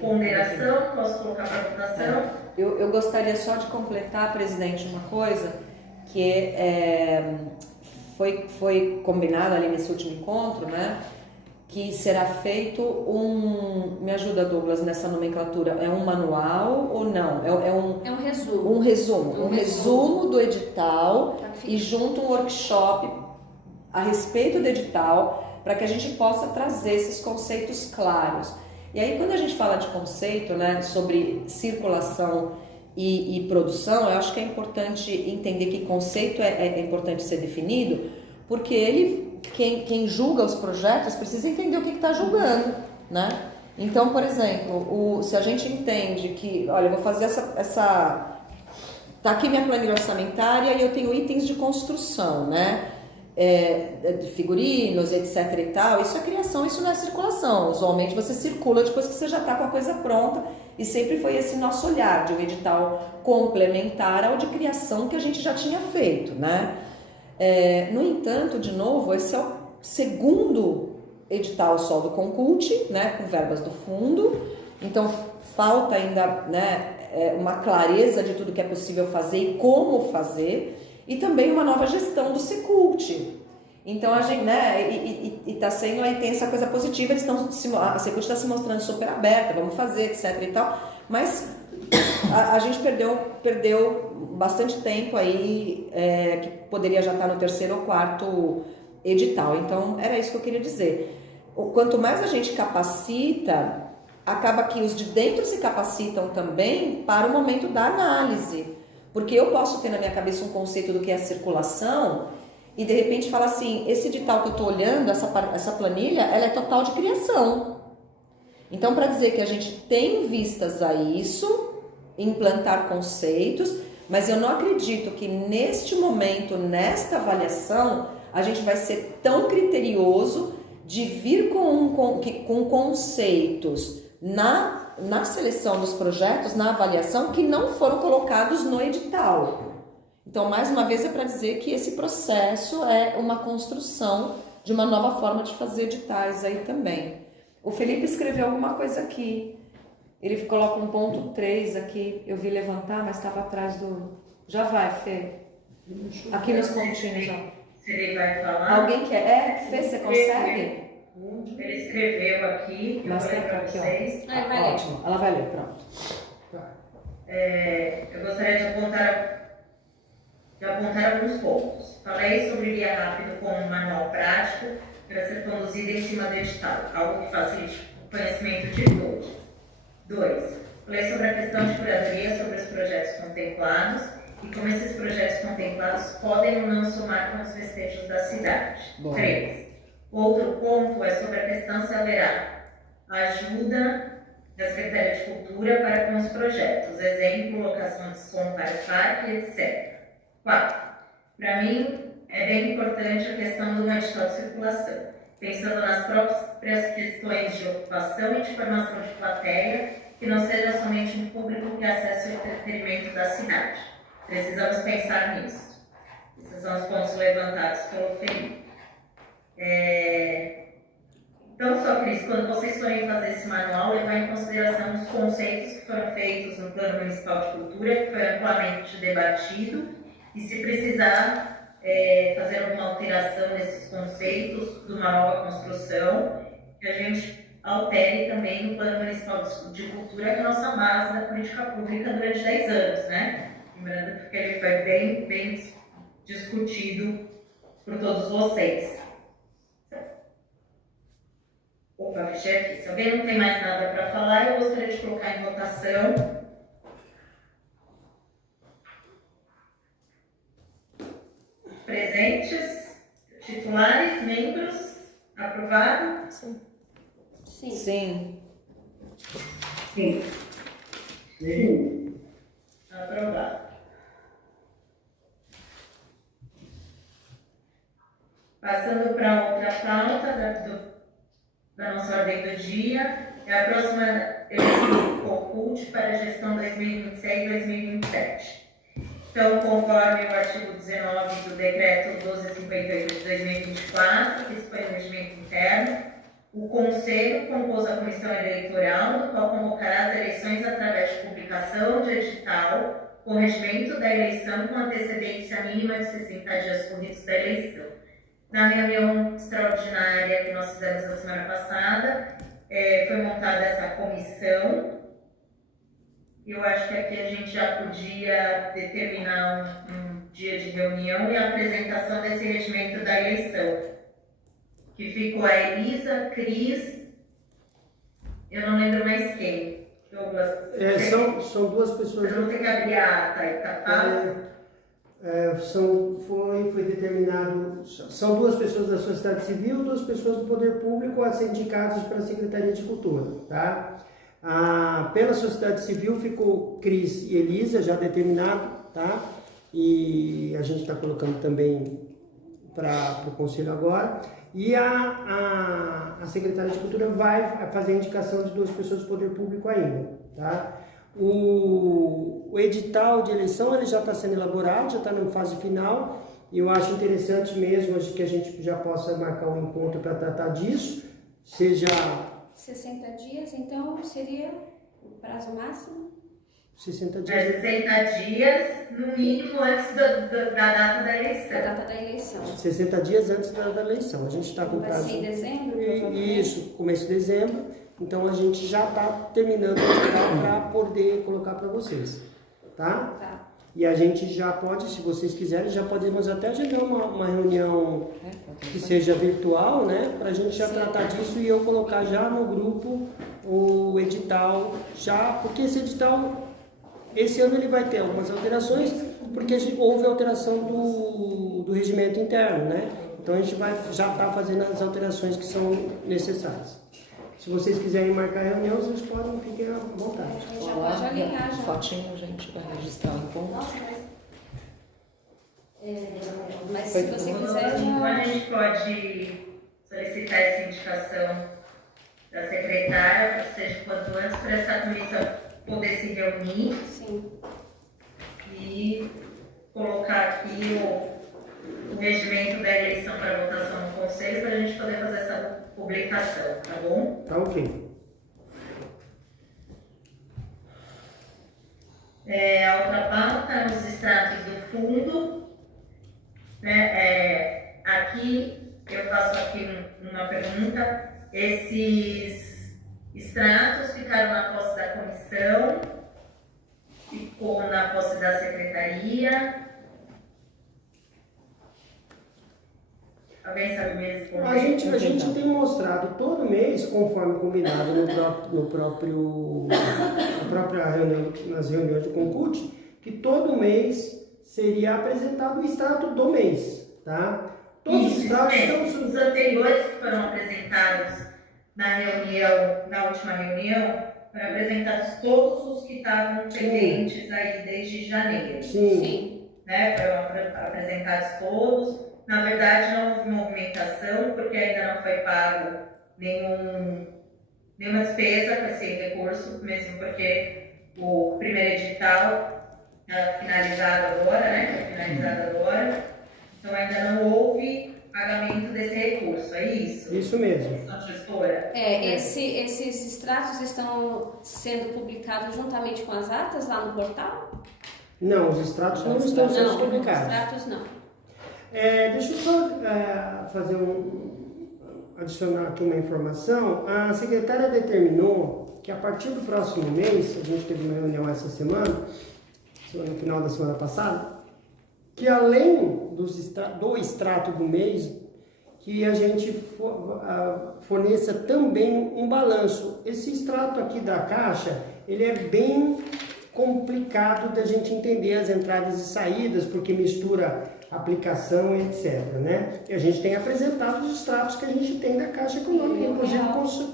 ponderação? Posso colocar para votação? Eu gostaria só de completar, presidente, uma coisa que foi combinado ali nesse último encontro, né? Que será feito me ajuda, Douglas, nessa nomenclatura, é um manual ou não? É um resumo. Um resumo do edital e junto um workshop a respeito do edital para que a gente possa trazer esses conceitos claros. E aí, quando a gente fala de conceito, né, sobre circulação e produção, eu acho que é importante entender que conceito é importante ser definido, porque quem julga os projetos precisa entender o que está julgando, né? Então, por exemplo, se a gente entende que, olha, eu vou fazer tá aqui minha planilha orçamentária e eu tenho itens de construção, né? De figurinos, etc e tal, isso é criação, isso não é circulação. Usualmente você circula depois que você já está com a coisa pronta, e sempre foi esse nosso olhar de um edital complementar ao de criação que a gente já tinha feito, né? No entanto, de novo, esse é o segundo edital só do Concult, né, com verbas do fundo, então falta ainda, né, uma clareza de tudo que é possível fazer e como fazer, e também uma nova gestão do Secult. Então a gente, né, e tá sendo aí, tem essa coisa positiva, a Secult está se mostrando super aberta, vamos fazer, etc e tal, mas a gente perdeu bastante tempo aí, que poderia já estar no terceiro ou quarto edital. Então era isso que eu queria dizer. Quanto mais a gente capacita, acaba que os de dentro se capacitam também para o momento da análise. Porque eu posso ter na minha cabeça um conceito do que é circulação e de repente falar assim, esse edital que eu estou olhando, essa planilha, ela é total de criação. Então, para dizer que a gente tem vistas a isso, implantar conceitos, mas eu não acredito que neste momento, nesta avaliação, a gente vai ser tão criterioso de vir com conceitos na seleção dos projetos, na avaliação, que não foram colocados no edital. Então, mais uma vez, é para dizer que esse processo é uma construção de uma nova forma de fazer editais aí também. O Felipe escreveu alguma coisa aqui. Ele coloca um ponto 3 aqui. Eu vi levantar, mas estava atrás do... Já vai, Fê. Aqui nos pontinhos, ó. Se ele vai falar. Alguém quer? Fê, você consegue? Ele escreveu aqui. Mostra para vocês. aqui, ó. Vai ler. Ótimo. Ela vai ler, pronto. Eu gostaria de apontar alguns pontos. Falei sobre guia rápido como um manual prático para ser conduzido em cima do edital, algo que facilite o conhecimento de todos. 2. Falei sobre a questão de curadoria sobre os projetos contemplados e como esses projetos contemplados podem ou não somar com os festejos da cidade. 3. Outro ponto é sobre a questão se haverá ajuda da Secretaria de Cultura para com os projetos, exemplo, locação de som para o parque, etc. 4. Para mim, é bem importante a questão do edital de circulação, pensando nas próprias questões de ocupação e de formação de plateia, que não seja somente um público que acesse o entretenimento da cidade. Precisamos pensar nisso. Esses são os pontos levantados pelo Felipe. Então, só Cris, quando vocês forem fazer esse manual, levar em consideração os conceitos que foram feitos no Plano Municipal de Cultura, que foi amplamente debatido, e se precisar fazer alguma alteração nesses conceitos de uma nova construção, que a gente altere também o Plano Municipal de Cultura, que é a nossa base da política pública durante 10 anos, né? Lembrando que ele foi bem discutido por todos vocês. Opa, fechei aqui. Se alguém não tem mais nada para falar, eu gostaria de colocar em votação. Presentes, titulares, membros, aprovado? Sim. Sim. Sim. Sim. Aprovado. Passando para outra pauta da nossa ordem do dia, é a próxima eleição do COCUT para a gestão 2026-2027. Então, conforme o artigo 19 do Decreto 1258 de 2024, que dispõe o regimento interno, o Conselho compôs a comissão eleitoral, do qual convocará as eleições através de publicação de edital com regimento da eleição com antecedência mínima de 60 dias corridos da eleição. Na reunião extraordinária que nós fizemos na semana passada, foi montada essa comissão. Eu acho que aqui a gente já podia determinar um dia de reunião e a apresentação desse regimento da eleição, que ficou a Elisa, Cris, eu não lembro mais quem. Douglas, São duas pessoas. eu vou ter que abrir a ata, tá fácil? Foi determinado, são duas pessoas da sociedade civil, duas pessoas do poder público a ser indicadas para a Secretaria de Cultura, tá? Pela sociedade civil ficou Cris e Elisa, já determinado, tá? E a gente está colocando também para o Conselho agora. E a Secretaria de Cultura vai fazer a indicação de duas pessoas do poder público ainda, tá? O edital de eleição ele já está sendo elaborado, já está na fase final, e eu acho interessante mesmo que a gente já possa marcar um encontro para tratar disso, seja 60 dias, então seria o prazo máximo? 60 dias. 60 dias, no mínimo, antes da data da eleição. A data da eleição. 60 dias antes da eleição. A gente está com Vai prazo. ser em dezembro? provavelmente? Isso, começo de dezembro. Então a gente já está terminando o edital para poder colocar para vocês. Tá? Tá. E a gente já pode, se vocês quiserem, já podemos até agendar uma reunião que seja virtual, né? Para a gente já tratar disso e eu colocar já no grupo o edital, já, porque esse edital, esse ano ele vai ter algumas alterações, porque houve alteração do regimento interno, né? Então a gente vai já estar fazendo as alterações que são necessárias. Se vocês quiserem marcar a reunião, vocês podem, fiquem à vontade. A gente já pode alinhar já. Fotinho, a gente vai registrar o encontro. Nossa, mas se você quiser, Então, a já... gente pode solicitar essa indicação da secretária, para que seja quanto antes, para essa comissão poder se reunir Sim. e colocar aqui o regimento da eleição para votação no Conselho, para a gente poder fazer essa publicação, tá bom? Tá ok. A outra pauta, os extratos do fundo. Né? Aqui, eu faço aqui uma pergunta. Esses extratos ficaram na posse da comissão, ficou na posse da secretaria. Alguém sabe mesmo? A gente tem mostrado todo mês, conforme combinado nas reuniões do Concult, que todo mês seria apresentado o extrato do mês, tá? Todos os extratos os anteriores que foram apresentados na última reunião, foram apresentados todos os que estavam pendentes aí desde janeiro. Sim. Né? Foram apresentados todos. Na verdade, não houve movimentação, porque ainda não foi pago nenhuma despesa com esse recurso, mesmo porque o primeiro edital está finalizado agora, né? Foi finalizado agora. Então, ainda não houve pagamento desse recurso, é isso? Isso mesmo. A gestora? Esses extratos estão sendo publicados juntamente com as atas lá no portal? Não, os extratos não estão sendo Não, publicados. os extratos não. Deixa eu só adicionar aqui uma informação. A secretária determinou que a partir do próximo mês, a gente teve uma reunião essa semana, no final da semana passada, que além do extrato do mês, que a gente forneça também um balanço. Esse extrato aqui da Caixa, ele é bem complicado da gente entender as entradas e saídas, porque mistura aplicação e etc, né? E a gente tem apresentado os extratos que a gente tem da Caixa Econômica, inclusive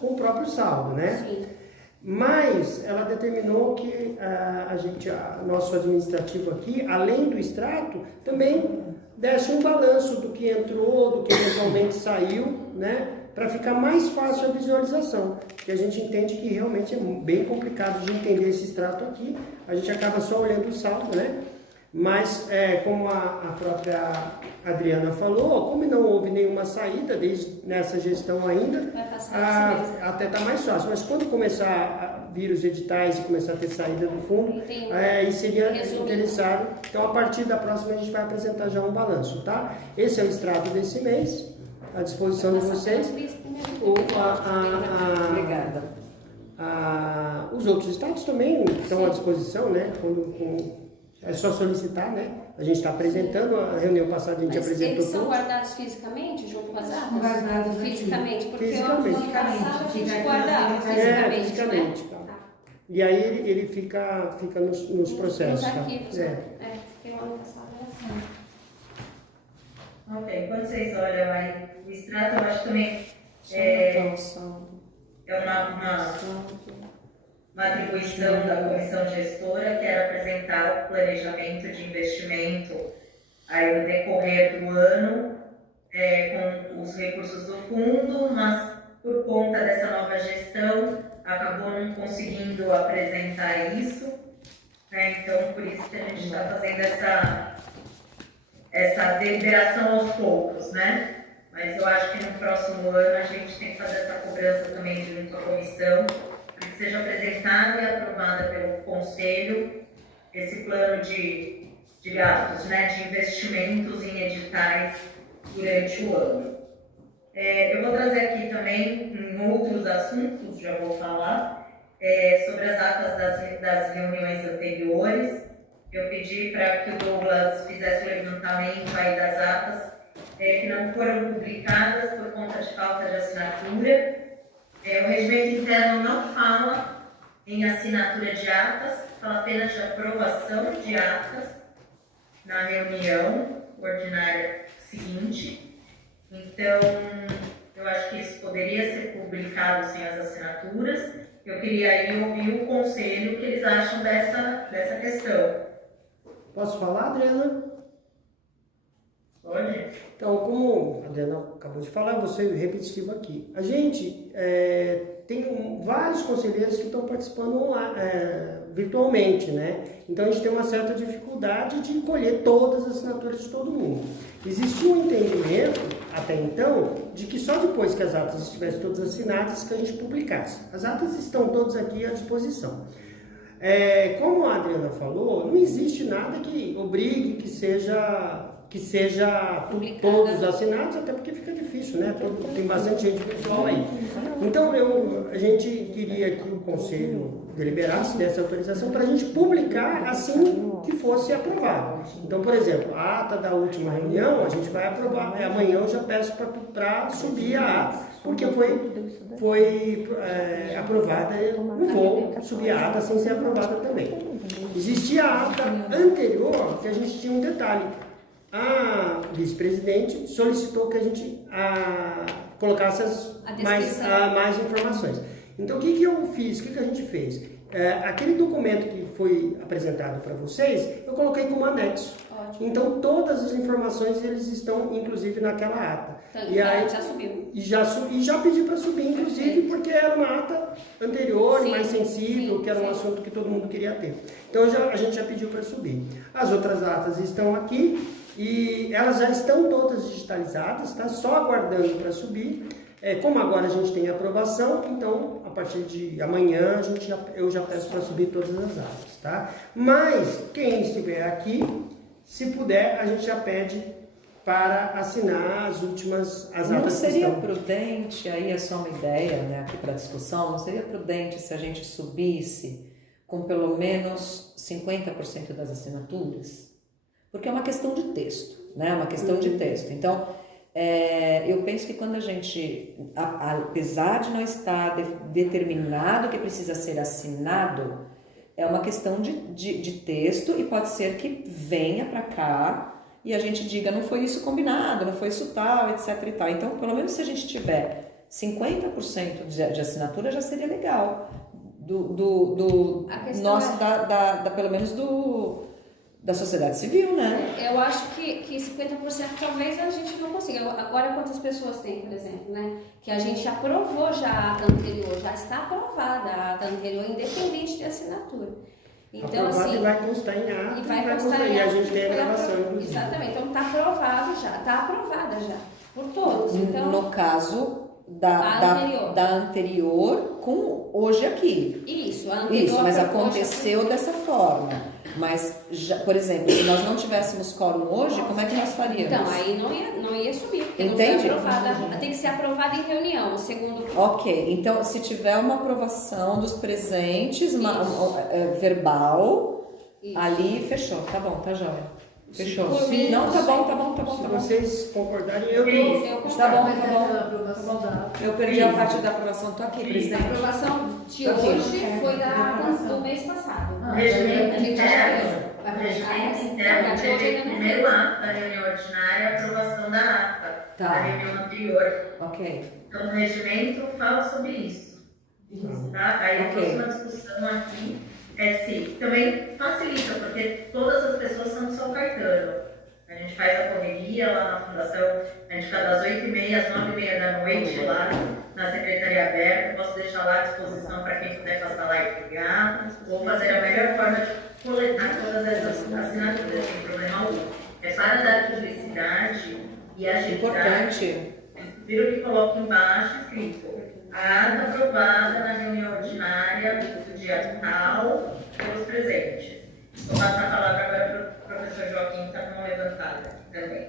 com o próprio saldo, né? Sim. Mas ela determinou que nosso administrativo aqui, além do extrato, também desse um balanço do que entrou, do que eventualmente saiu, né? Para ficar mais fácil a visualização, porque a gente entende que realmente é bem complicado de entender esse extrato aqui, a gente acaba só olhando o saldo, né? Mas, como a própria Adriana falou, como não houve nenhuma saída desde nessa gestão ainda, Vai passar até está mais fácil. Mas quando começar a vir os editais e começar a ter saída do fundo, aí seria interessado. Então, a partir da próxima, a gente vai apresentar já um balanço, tá? Esse é o extrato desse mês, à disposição de vocês. Obrigada. Os outros estados também estão à disposição, né? É só solicitar, né? A gente está apresentando, a reunião passada a gente apresentou eles são todos. guardados fisicamente, junto com as atas? São guardados aqui. Fisicamente, porque Fisicamente. ano passado a gente Fica aqui guardava fisicamente. fisicamente, né? Tá. E aí ele fica nos processos, Nos tá? arquivos, porque o ano passado era assim. Ok, quando vocês olham aí o extrato, eu acho também uma atribuição da comissão gestora, que era apresentar o planejamento de investimento aí no decorrer do ano, com os recursos do fundo, mas por conta dessa nova gestão acabou não conseguindo apresentar isso, né? Então por isso que a gente está fazendo essa deliberação aos poucos, né? Mas eu acho que no próximo ano a gente tem que fazer essa cobrança também junto à comissão, para que seja apresentada e aprovada pelo Conselho esse plano de gastos, né, de investimentos em editais durante o ano. Eu vou trazer aqui também, em outros assuntos, já vou falar, sobre as atas das reuniões anteriores. Eu pedi para que o Douglas fizesse o levantamento aí das atas que não foram publicadas por conta de falta de assinatura. O regimento interno não fala em assinatura de atas, fala apenas de aprovação de atas na reunião ordinária seguinte. Então, eu acho que isso poderia ser publicado sem as assinaturas. Eu queria aí ouvir o conselho o que eles acham dessa questão. Posso falar, Adriana? Pode? Então, como a Adriana acabou de falar, vou ser repetitivo aqui. A gente tem vários conselheiros que estão participando virtualmente, né? Então, a gente tem uma certa dificuldade de colher todas as assinaturas de todo mundo. Existia um entendimento, até então, de que só depois que as atas estivessem todas assinadas que a gente publicasse. As atas estão todas aqui à disposição. Como a Adriana falou, não existe nada que obrigue que seja todos assinados, até porque fica difícil, né? Tem bastante gente pessoal aí. Então, a gente queria que o Conselho deliberasse dessa autorização para a gente publicar assim que fosse aprovado. Então, por exemplo, a ata da última reunião, a gente vai aprovar, amanhã eu já peço para subir a ata, porque foi aprovada, eu não vou subir a ata sem ser aprovada também. Existia a ata anterior, que a gente tinha um detalhe. A vice-presidente solicitou que a gente colocasse mais informações. Então, o que eu fiz? O que a gente fez? Aquele documento que foi apresentado para vocês, eu coloquei como anexo. Ótimo. Então, todas as informações, eles estão, inclusive, naquela ata. Então, E aí, já subiu. E já pedi para subir, inclusive, porque era uma ata anterior, Sim, mais sensível, que era um assunto que todo mundo queria ter. Então, a gente já pediu para subir. As outras atas estão aqui. E elas já estão todas digitalizadas, tá? Só aguardando para subir. Como agora a gente tem aprovação, então a partir de amanhã eu já peço para subir todas as atas, tá? Mas quem estiver aqui, se puder, a gente já pede para assinar as atas Não que seria estão. prudente, aí é só uma ideia, né, aqui para discussão, não seria prudente se a gente subisse com pelo menos 50% das assinaturas? Porque é uma questão de texto, né? É uma questão de texto. Então, eu penso que quando a gente, apesar de não estar determinado que precisa ser assinado, é uma questão de texto e pode ser que venha para cá e a gente diga, não foi isso combinado, não foi isso tal, etc e tal. Então, pelo menos se a gente tiver 50% de assinatura, já seria legal. Pelo menos da sociedade civil, né? Eu acho que 50% talvez a gente não consiga. Agora, quantas pessoas tem, por exemplo, né? Que a gente aprovou já a ata anterior, já está aprovada a ata anterior, independente de assinatura. Então, Aprovado assim, e vai constar em ata, e vai constar em e a ata gente que tem a foi gravação, aprovado. inclusive. Exatamente, então está aprovado já, está aprovada já, por todos. Então, No caso A da anterior com hoje aqui. isso, a anterior. Isso, mas foi aconteceu hoje, dessa forma. Mas, já, por exemplo, se nós não tivéssemos quórum hoje, como é que nós faríamos? Então, aí não ia subir, porque Entende? não foi aprovada. Tem que ser aprovada em reunião, segundo. Ok, então se tiver uma aprovação dos presentes, verbal, Isso. ali fechou. Tá bom, tá jóia. Fechou. Por mim, Não, tá bom, tá bom, tá bom, Se tá bom. vocês concordarem, eu tô... Eu Tá bom, Mas tá é bom. pela aprovação da... Eu perdi a parte da aprovação, tô aqui, A presidente. aprovação de Ok. hoje foi do mês passado. Ah, A gente já deu. O regimento interno teve primeiro ato da reunião ordinária, a aprovação da ata Tá. da reunião anterior. Ok. Então, o regimento fala sobre isso. Tá? Aí a Ok. próxima discussão aqui é se também facilita, porque todas as pessoas são do São Caetano. A gente faz a correria lá na fundação, a gente fica das 8h30 às 9h30 da noite lá na secretaria aberta. Posso deixar lá à disposição para quem puder passar lá e pegar. Vou fazer a melhor forma de coletar todas essas assinaturas, sem problema algum. É para dar publicidade e agilidade. Importante. Viram que coloca embaixo escrito a ata aprovada na reunião ordinária do dia tal pelos presentes. Vou passar a palavra agora para o professor Joaquim, que está com uma levantada também.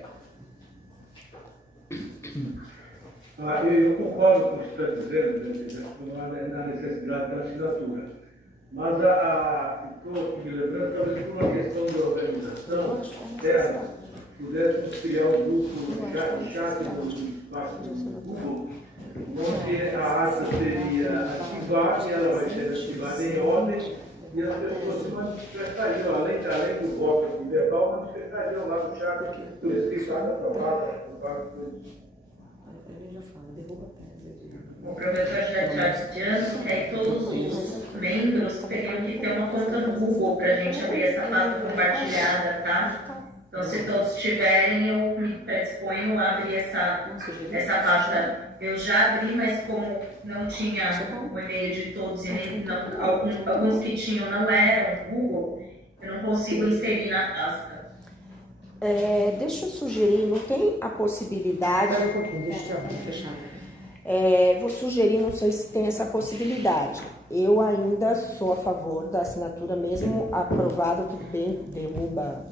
Eu concordo com o que você está dizendo, na necessidade da assinatura. Mas estou me lembrando, talvez por uma questão de organização interna, pudéssemos criar um grupo de chat no espaço do Google, onde a ata seria ativada e ela vai ser ativada em ordem, e as pessoas se manifestariam, além do voto verbal, manifestariam lá no chat por escrito, aprovado. O professor já adianta que aí todos os membros teriam que ter uma conta no Google para a gente abrir essa pasta compartilhada, tá? Então, se todos tiverem, eu me predisponho a abrir essa pasta. Eu já abri, mas como não tinha o e-mail de todos e nem alguns que tinham não eram Google, eu não consigo inserir na pasta. Deixa eu sugerir, não tem a possibilidade. Espera um pouquinho, deixa eu fechar. Vou sugerir, não sei se tem essa possibilidade. Eu ainda sou a favor da assinatura, mesmo aprovada, tudo bem, derruba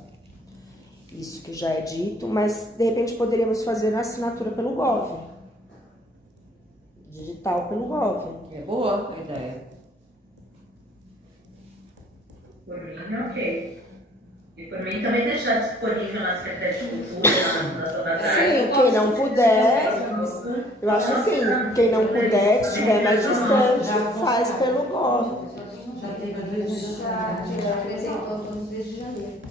isso que já é dito, mas de repente poderíamos fazer a assinatura pelo Gov. Digital pelo Gov. É boa a ideia. Por mim, ok. E por mim também deixar disponível na Secretaria de Cultura, na Fundação da Tarde. Sim, quem não puder, eu acho assim, quem não puder, que estiver mais distante, faz pelo Gov. Já teve a 2 de Já apresentou todos desde janeiro.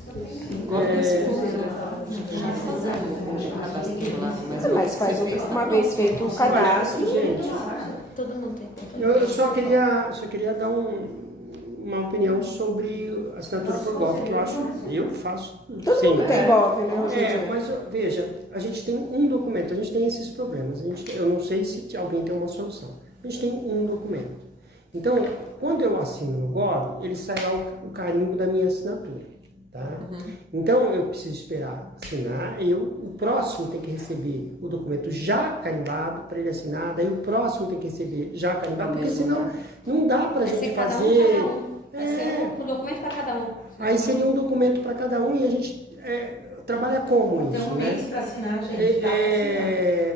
Mas faz uma vez feito o cadastro. Gente, Todo mundo tem. eu só queria dar uma opinião sobre assinatura por Gov, que eu faço. Todo sim, mundo tem Gov, né? Hoje em É, dia. mas veja, a gente tem um documento, a gente tem esses problemas. Eu não sei se alguém tem uma solução. A gente tem um documento. Então, quando eu assino no Gov, ele sai lá o carimbo da minha assinatura. Tá? Então, eu preciso esperar assinar, o próximo tem que receber o documento já carimbado para ele assinar, daí o próximo tem que receber já carimbado, porque senão não dá para a Vai gente ser cada fazer. um. Vai ser um documento para cada um. Aí seria um documento para cada um e a gente trabalha como isso, Então, né? mês para assinar, gente.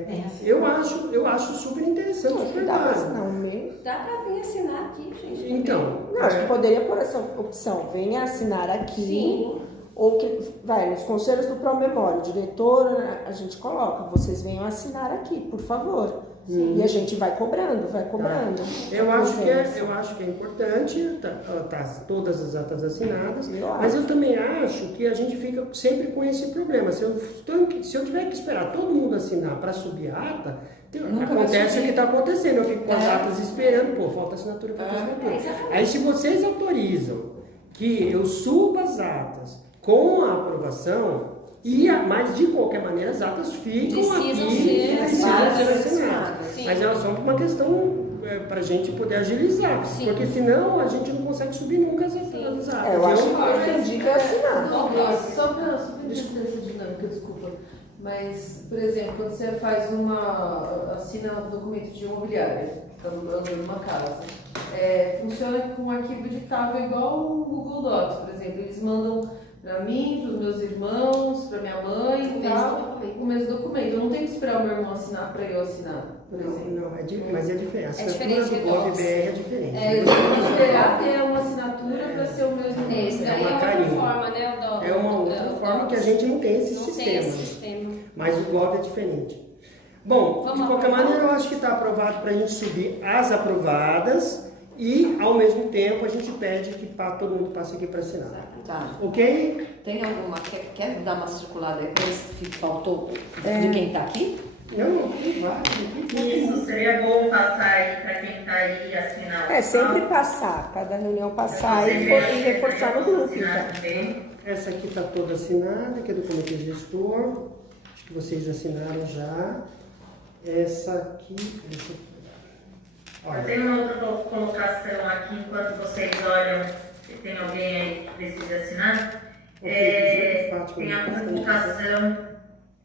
Tem assim. Eu acho super interessante, super Dá para válido. assinar um mês. Dá para vir assinar aqui, gente. Então, Não, acho que poderia pôr essa opção. Venha assinar aqui. Sim. Ou que vai nos conselhos do Promemório, diretor, a gente coloca, vocês venham assinar aqui, por favor. E a gente vai cobrando. eu acho que é importante tá todas as atas assinadas, Eu mas acho. eu também acho que a gente fica sempre com esse problema. Se eu tiver que esperar todo mundo assinar para subir a ata, Nunca vai acontece subir. o que está acontecendo. Eu fico com as É. atas esperando, falta assinatura, falta assinatura. exatamente. Aí se vocês autorizam que eu suba as atas com a aprovação, mas de qualquer maneira as atas ficam Precisam aqui, ser precisam ser assinadas. assinadas. Sim. Mas é só uma questão para a gente poder agilizar, Sim. porque senão a gente não consegue subir nunca as atas. Eu acho que eu indico assinar. Só para entender essa dinâmica, desculpa. Mas, por exemplo, quando você assina um documento de imobiliária, está alugando uma casa, funciona com um arquivo editável igual o Google Docs, por exemplo. Eles mandam para mim, para os meus irmãos, para minha mãe e tal, o mesmo documento. Eu não tenho que esperar o meu irmão assinar para eu assinar, por exemplo. Não, mas é diferente. A assinatura diferente do do GovBR Docs. é diferente. Eu tenho que esperar ter uma assinatura para ser o mesmo. Esse daí uma é outra carinha. forma, né? É uma outra forma que a gente não tem esse não sistema. tem esse sistema. Mas o Gov é diferente. Bom, Vamos de qualquer aprovar? maneira, eu acho que está aprovado para a gente subir as aprovadas e, ao mesmo tempo, a gente pede que todo mundo passe aqui para assinar. Tá. Ok? Tem alguma? Quer dar uma circulada aí? Que faltou de quem está aqui? Não, vai. Isso seria bom passar aí para quem está aí assinar. Sempre passar, cada reunião passar e reforçar no grupo. Então. Essa aqui está toda assinada, que é do Comitê Gestor. Acho que vocês assinaram já. Essa aqui. Eu tenho uma outra colocação aqui, enquanto vocês olham, se tem alguém aí que precisa assinar. Tem a convocação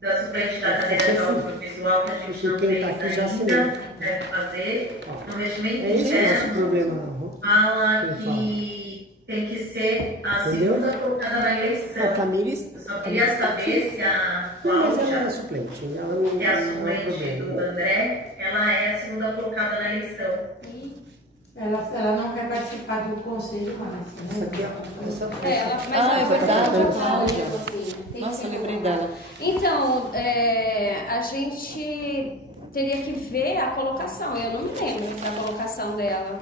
da suplente da cadeira de audiovisual que a gente não fez ainda, deve fazer. No regimento interno, fala que tem que ser a segunda colocada na eleição. A Tamires. Eu só queria saber se a Mas ela Cláudia, é suplente. Ela não, que é a não é suplente do problema. André, ela é a segunda colocada na eleição. Ela não quer participar do conselho mais. Essa aqui, É verdade, a Cláudia. Tem Nossa, que eu ser lembrei uma- dela. Então, a gente teria que ver a colocação. Eu não lembro da colocação dela.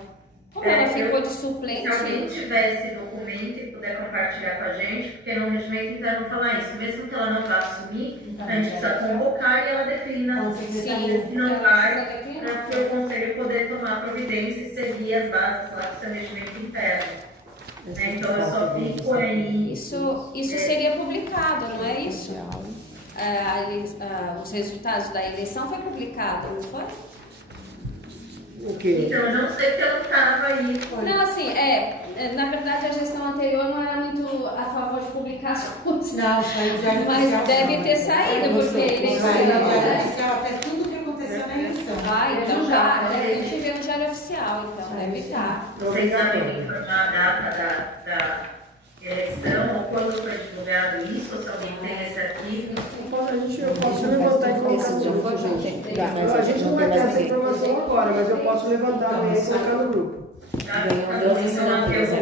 Como ela ficou de suplente? Se alguém tiver esse documento e puder compartilhar com a gente, porque no regimento interno fala isso, mesmo que ela não vá assumir, a gente precisa convocar e ela defina se não vai, para que o conselho poder tomar providência e seguir as bases lá do seu regimento interno. Então eu só fico aí. Isso seria publicado, não é isso? Os resultados da eleição foi publicado, não foi? O quê? Então eu não sei porque eu não estava aí. Não, assim, na verdade a gestão anterior não era muito a favor de publicar as coisas. Não, saiu diário Mas oficial. deve ter saído, porque eleição. Saiu no diário oficial até tudo que aconteceu na eleição. Então já, a gente vê no diário oficial, então deve estar. Vocês sabem me informar a data da eleição, ou quando foi divulgado isso, ou se alguém tem esse arquivo? Eu posso levantar e colocar Esse no já grupo. foi, gente. A gente não vai ter essa informação agora, mas eu posso levantar amanhã e colocar no grupo. Tá? Então eu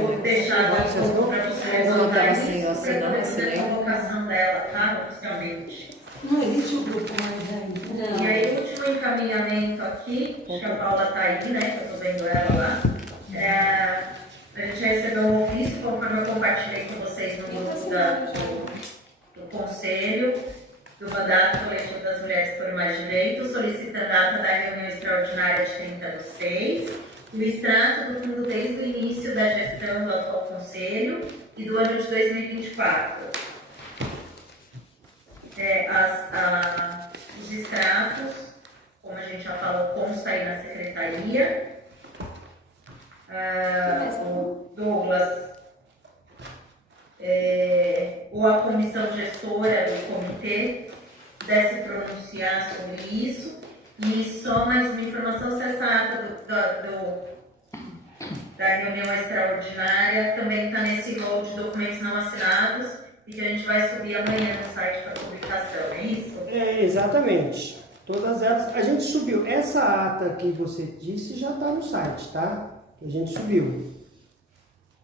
vou deixar para vocês Eu não estava anotarem sem isso, assinar, para poder assinei. fazer a convocação dela, tá? Oficialmente. Não existe o grupo mais ainda. E aí, o último encaminhamento aqui, acho que a Paula está aí, né? Que eu estou vendo ela lá. A gente recebeu um ofício, conforme eu compartilhei com vocês no grupo do Conselho, do mandato coletivo das mulheres por mais direitos, solicita a data da reunião extraordinária de 30/6 e o extrato do fundo desde o início da gestão do atual Conselho e do ano de 2024. Os extratos, como a gente já falou, consta aí na secretaria. O Douglas, ou a comissão gestora do comitê, pudesse pronunciar sobre isso. E só mais uma informação, se essa ata da reunião extraordinária também está nesse rol de documentos não assinados e que a gente vai subir amanhã no site para publicação, é isso? Exatamente. Todas elas. A gente subiu. Essa ata que você disse já está no site, tá? A gente subiu.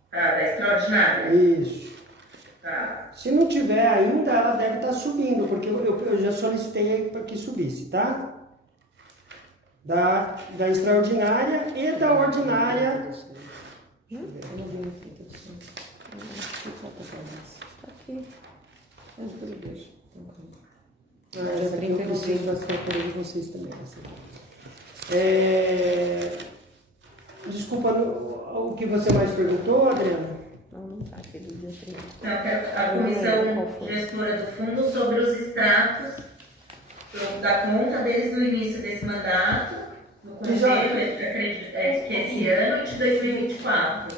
Tá, da extraordinária? Isso. Tá. Se não tiver ainda, ela deve estar subindo, porque eu já solicitei para que subisse, tá? Da extraordinária e da ordinária. Essa aqui eu preciso da assinatura de vocês também. Desculpa, o que você mais perguntou, Adriana? Aquele dia 30. A comissão gestora do fundo sobre os extratos da conta desde o início desse mandato, no conselho, que esse ano e de 2024.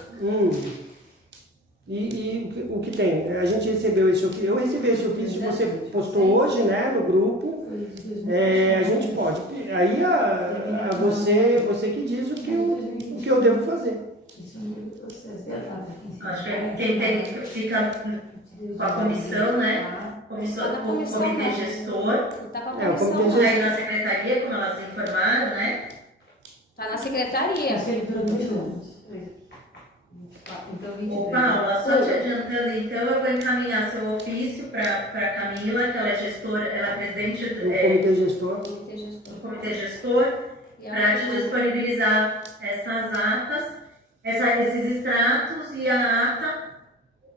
E o que tem? A gente recebeu esse ofício, eu recebi esse ofício que você postou hoje, né, no grupo. A gente pode. Aí você que diz o que eu devo fazer. Acho que quem fica com a comissão, né? O comitê gestor. Tá com a o comissão. comitê Aí na secretaria, como elas informaram, né? Tá na secretaria. Ô, Paula, só te adiantando, então eu vou encaminhar seu ofício para Camila, que ela é gestora, ela é presidente O comitê gestor. do comitê gestor, para te disponibilizar essas atas, esses extratos e a ata.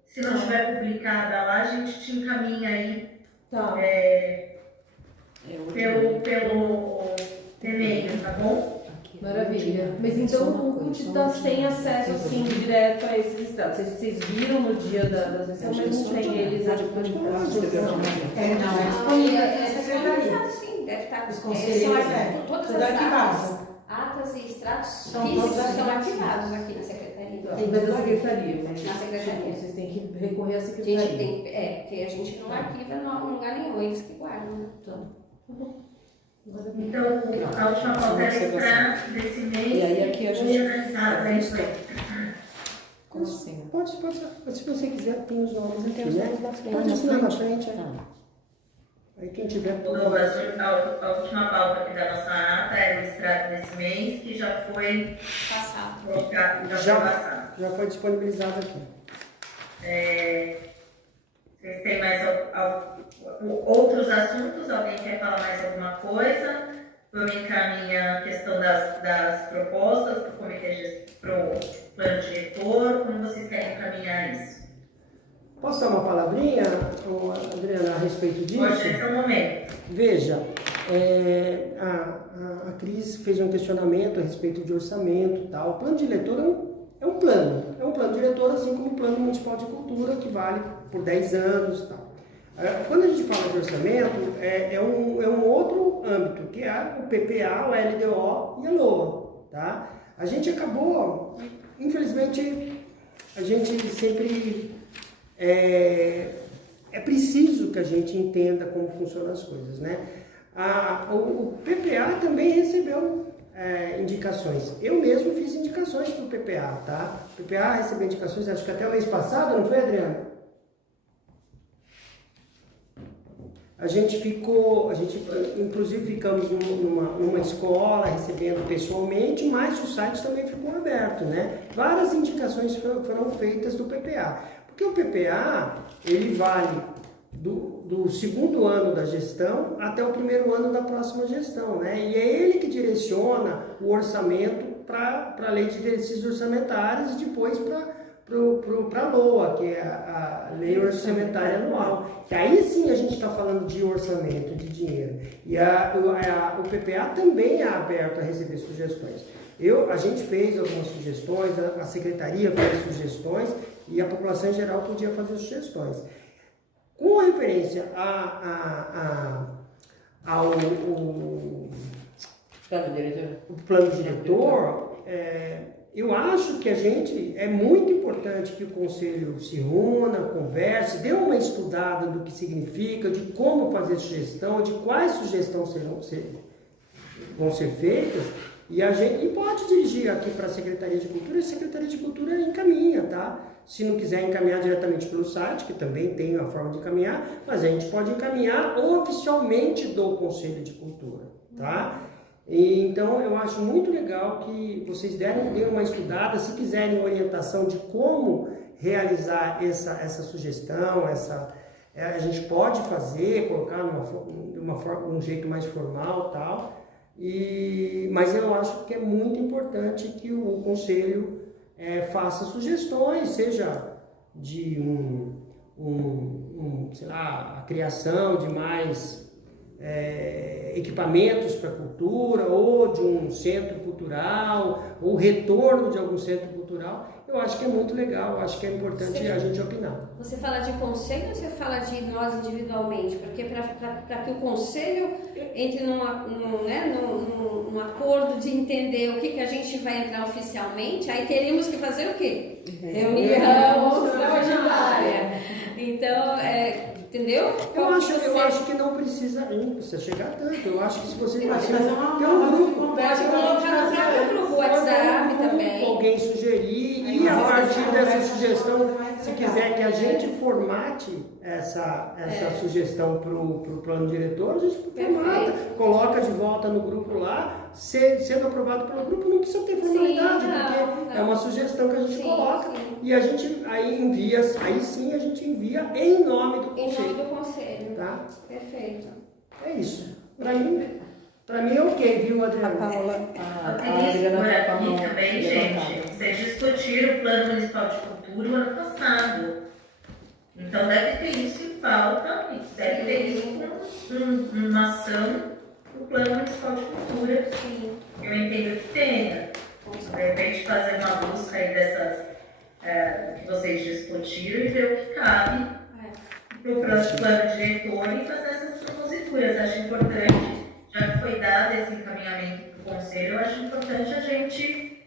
Se não estiver publicada lá, a gente te encaminha aí pelo e-mail, tá bom? Maravilha. Mas então o CUT está sem acesso assim direto a esses extratos. Vocês viram no dia da sessão, mas não tem eles à disposição. Sim, deve estar. Os conselheiros, Todas tudo as arquivado. atas e extratos São físicos todos são arquivados. arquivados aqui na secretaria. Tem da secretaria, mas Na secretaria. vocês têm que recorrer à A gente secretaria. tem, porque a gente não arquiva no lugar nenhum, eles que guardam. Né? Então, a última pauta era extrato desse mês. E aí aqui a gente organizada, hein? Como assim? Pode, se você quiser, tem os nomes aqui, Tem os né? nomes na frente. Pode assinar na frente. Não. Aí quem tiver, por Douglas, favor. a última pauta aqui da nossa ata era o extrato desse mês, que já foi Passado. colocado, Já. foi passado. Já foi disponibilizado aqui. Vocês têm mais outros assuntos? Alguém quer falar mais alguma coisa? Eu me encaminho a questão das propostas para o comitê, para o plano diretor. Como vocês querem encaminhar isso? Posso dar uma palavrinha, Adriana, a respeito disso? Hoje é o momento. Veja, a Cris fez um questionamento a respeito de orçamento e tal. O plano diretor é um plano diretor, assim como o plano municipal de cultura, que vale por 10 anos e tal. Quando a gente fala de orçamento, é um outro âmbito, que é o PPA, o LDO e a LOA, tá? A gente acabou, infelizmente, a gente sempre... É preciso que a gente entenda como funcionam as coisas, né? O PPA também recebeu indicações. Eu mesmo fiz indicações para o PPA, tá? O PPA recebeu indicações, acho que até o mês passado, não foi, Adriana? Inclusive ficamos numa escola recebendo pessoalmente, mas o site também ficou aberto, né? Várias indicações foram feitas do PPA. Porque o PPA, ele vale do segundo ano da gestão até o primeiro ano da próxima gestão, né? E é ele que direciona o orçamento para a lei de diretrizes orçamentárias e depois para a LOA, que é a Lei Orçamentária Anual. Que aí sim a gente está falando de orçamento, de dinheiro. E o PPA também é aberto a receber sugestões. A gente fez algumas sugestões, a secretaria fez sugestões e a população em geral podia fazer sugestões. Com referência ao plano diretor, eu acho que é muito importante que o conselho se reúna, converse, dê uma estudada do que significa, de como fazer sugestão, de quais sugestões vão ser feitas, e pode dirigir aqui para a Secretaria de Cultura, e a Secretaria de Cultura encaminha, tá? Se não quiser encaminhar diretamente pelo site, que também tem a forma de encaminhar, mas a gente pode encaminhar oficialmente do Conselho de Cultura, tá? Então, eu acho muito legal que vocês deem uma estudada, se quiserem orientação de como realizar essa sugestão, a gente pode fazer, colocar um jeito mais formal, tal, mas eu acho que é muito importante que o Conselho faça sugestões, seja de sei lá, a criação de mais equipamentos para cultura, ou de um centro cultural, ou retorno de algum centro cultural, eu acho que é muito legal, eu acho que é importante a gente opinar. Você fala de conselho ou você fala de nós individualmente? Porque para que o conselho entre num acordo de entender o que a gente vai entrar oficialmente, aí teríamos que fazer o quê? Reunião extraordinária. Então, entendeu? Eu acho que não precisa chegar tanto. Eu acho que se você tem um grupo, pode colocar no próprio grupo WhatsApp também. Alguém sugerir, e a partir dessa sugestão, se quiser que a gente formate essa sugestão para o plano diretor, a gente formata, coloca de volta no grupo lá, sendo aprovado pelo grupo, não precisa ter formalidade, porque é uma sugestão que a gente coloca e a gente aí envia, aí sim a gente envia em nome do conselho. Em nome do conselho. Tá? Perfeito. É isso. Para mim é ok, viu, Adriana? Por aqui também, gente, vocês discutiram o Plano Municipal de Cultura o ano passado. Então deve ter isso em pauta, deve ter isso com uma ação do Plano Municipal de Cultura. Eu entendo que tenha. De repente fazer uma busca aí dessas que vocês discutiram e ver o que cabe para o plano diretor e fazer essas proposituras. Acho importante, já que foi dado esse encaminhamento para o Conselho, eu acho importante a gente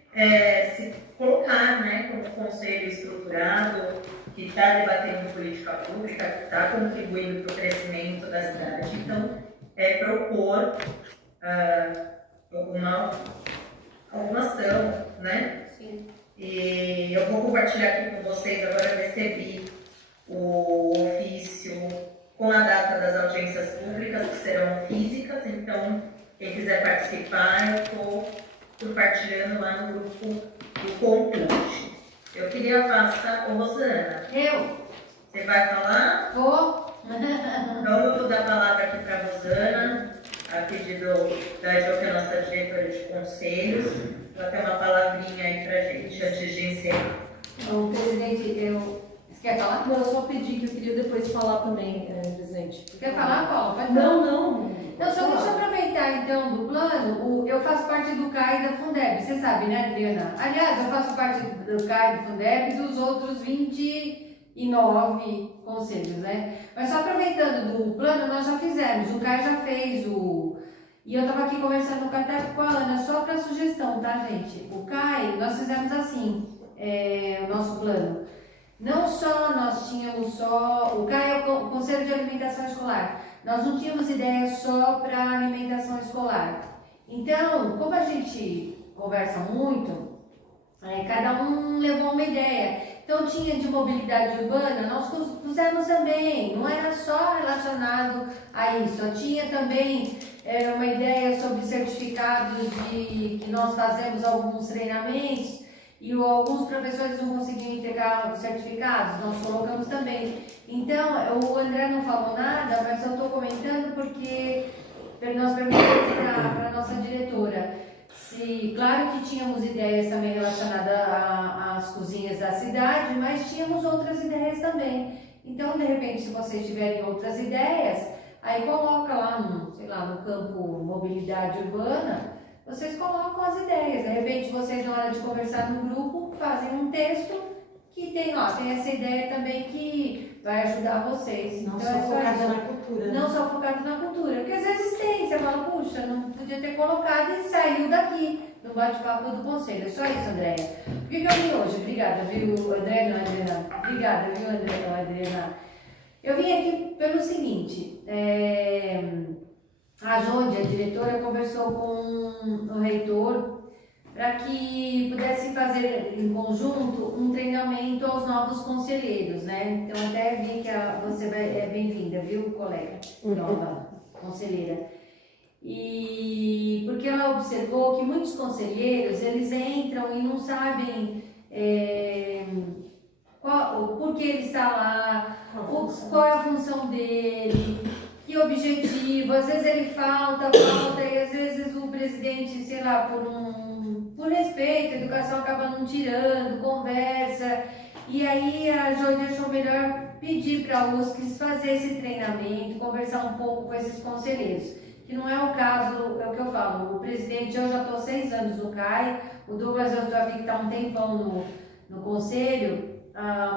se colocar, né, como conselho estruturado, que está debatendo política pública, que está contribuindo para o crescimento da cidade. Então, propor alguma ação, né? Sim. E eu vou compartilhar aqui com vocês, agora eu recebi o ofício com a data das audiências públicas, que serão físicas, então quem quiser participar, eu estou compartilhando lá no grupo do Conclute. Eu queria passar com Rosana. Você vai falar? Vou. Então eu vou dar a palavra aqui para a Rosana, a pedido da Jo, que é a nossa diretora de conselhos. Ela tem uma palavrinha aí para a gente antes de encerrar. Então, presidente, você quer falar? Não, eu só pedi que eu queria depois falar também, presidente. Quer falar, Paula? Pode Não. Não, só deixa eu aproveitar então do plano. Eu faço parte do CAI e da Fundeb, você sabe, né, Adriana? Aliás, eu faço parte do CAI e do Fundeb e dos outros 29 conselhos, né? Mas só aproveitando do plano, nós já fizemos, o CAI já fez E eu estava aqui conversando até com a Ana, só para sugestão, tá, gente? O CAI, nós fizemos assim, o nosso plano. Não só nós tínhamos o CAI é o Conselho de Alimentação Escolar. Nós não tínhamos ideia só para alimentação escolar. Então, como a gente conversa muito, cada um levou uma ideia. Então, tinha de mobilidade urbana, nós pusemos também, não era só relacionado a isso, tinha também uma ideia sobre certificados que nós fazemos alguns treinamentos e alguns professores não conseguiam entregar os certificados, nós colocamos também. Então, o André não falou nada, mas eu estou comentando porque nós perguntamos para a nossa diretora. Claro que tínhamos ideias também relacionadas às cozinhas da cidade, mas tínhamos outras ideias também. Então, de repente, se vocês tiverem outras ideias, aí coloca lá no campo mobilidade urbana, vocês colocam as ideias. De repente, vocês na hora de conversar no grupo, fazem um texto que tem essa ideia também que vai ajudar vocês. Não então, só focado na cultura. Não só focado na cultura. Porque às vezes você fala, puxa, não podia ter colocado e saiu daqui no bate-papo do conselho. É só isso, Andréia. Por que eu vim hoje? Obrigada, viu, André? Não, Adriana. Obrigada, viu, André? Não, Adriana. Eu vim aqui pelo seguinte, a Jonde, a diretora, conversou com o reitor para que pudesse fazer em conjunto um treinamento aos novos conselheiros, né? Então até vi que você é bem-vinda, viu, colega? Nova conselheira. E porque ela observou que muitos conselheiros, eles entram e não sabem por que ele está lá, qual é a função dele, que objetivo, às vezes ele falta, e às vezes o presidente, sei lá, por respeito, a educação acaba não tirando, conversa, e aí a Jônia achou melhor pedir para a USCS fazer esse treinamento, conversar um pouco com esses conselheiros. Que não é o caso, é o que eu falo, o presidente, eu já estou 6 anos no CAI, o Douglas eu já vi que está um tempão no conselho.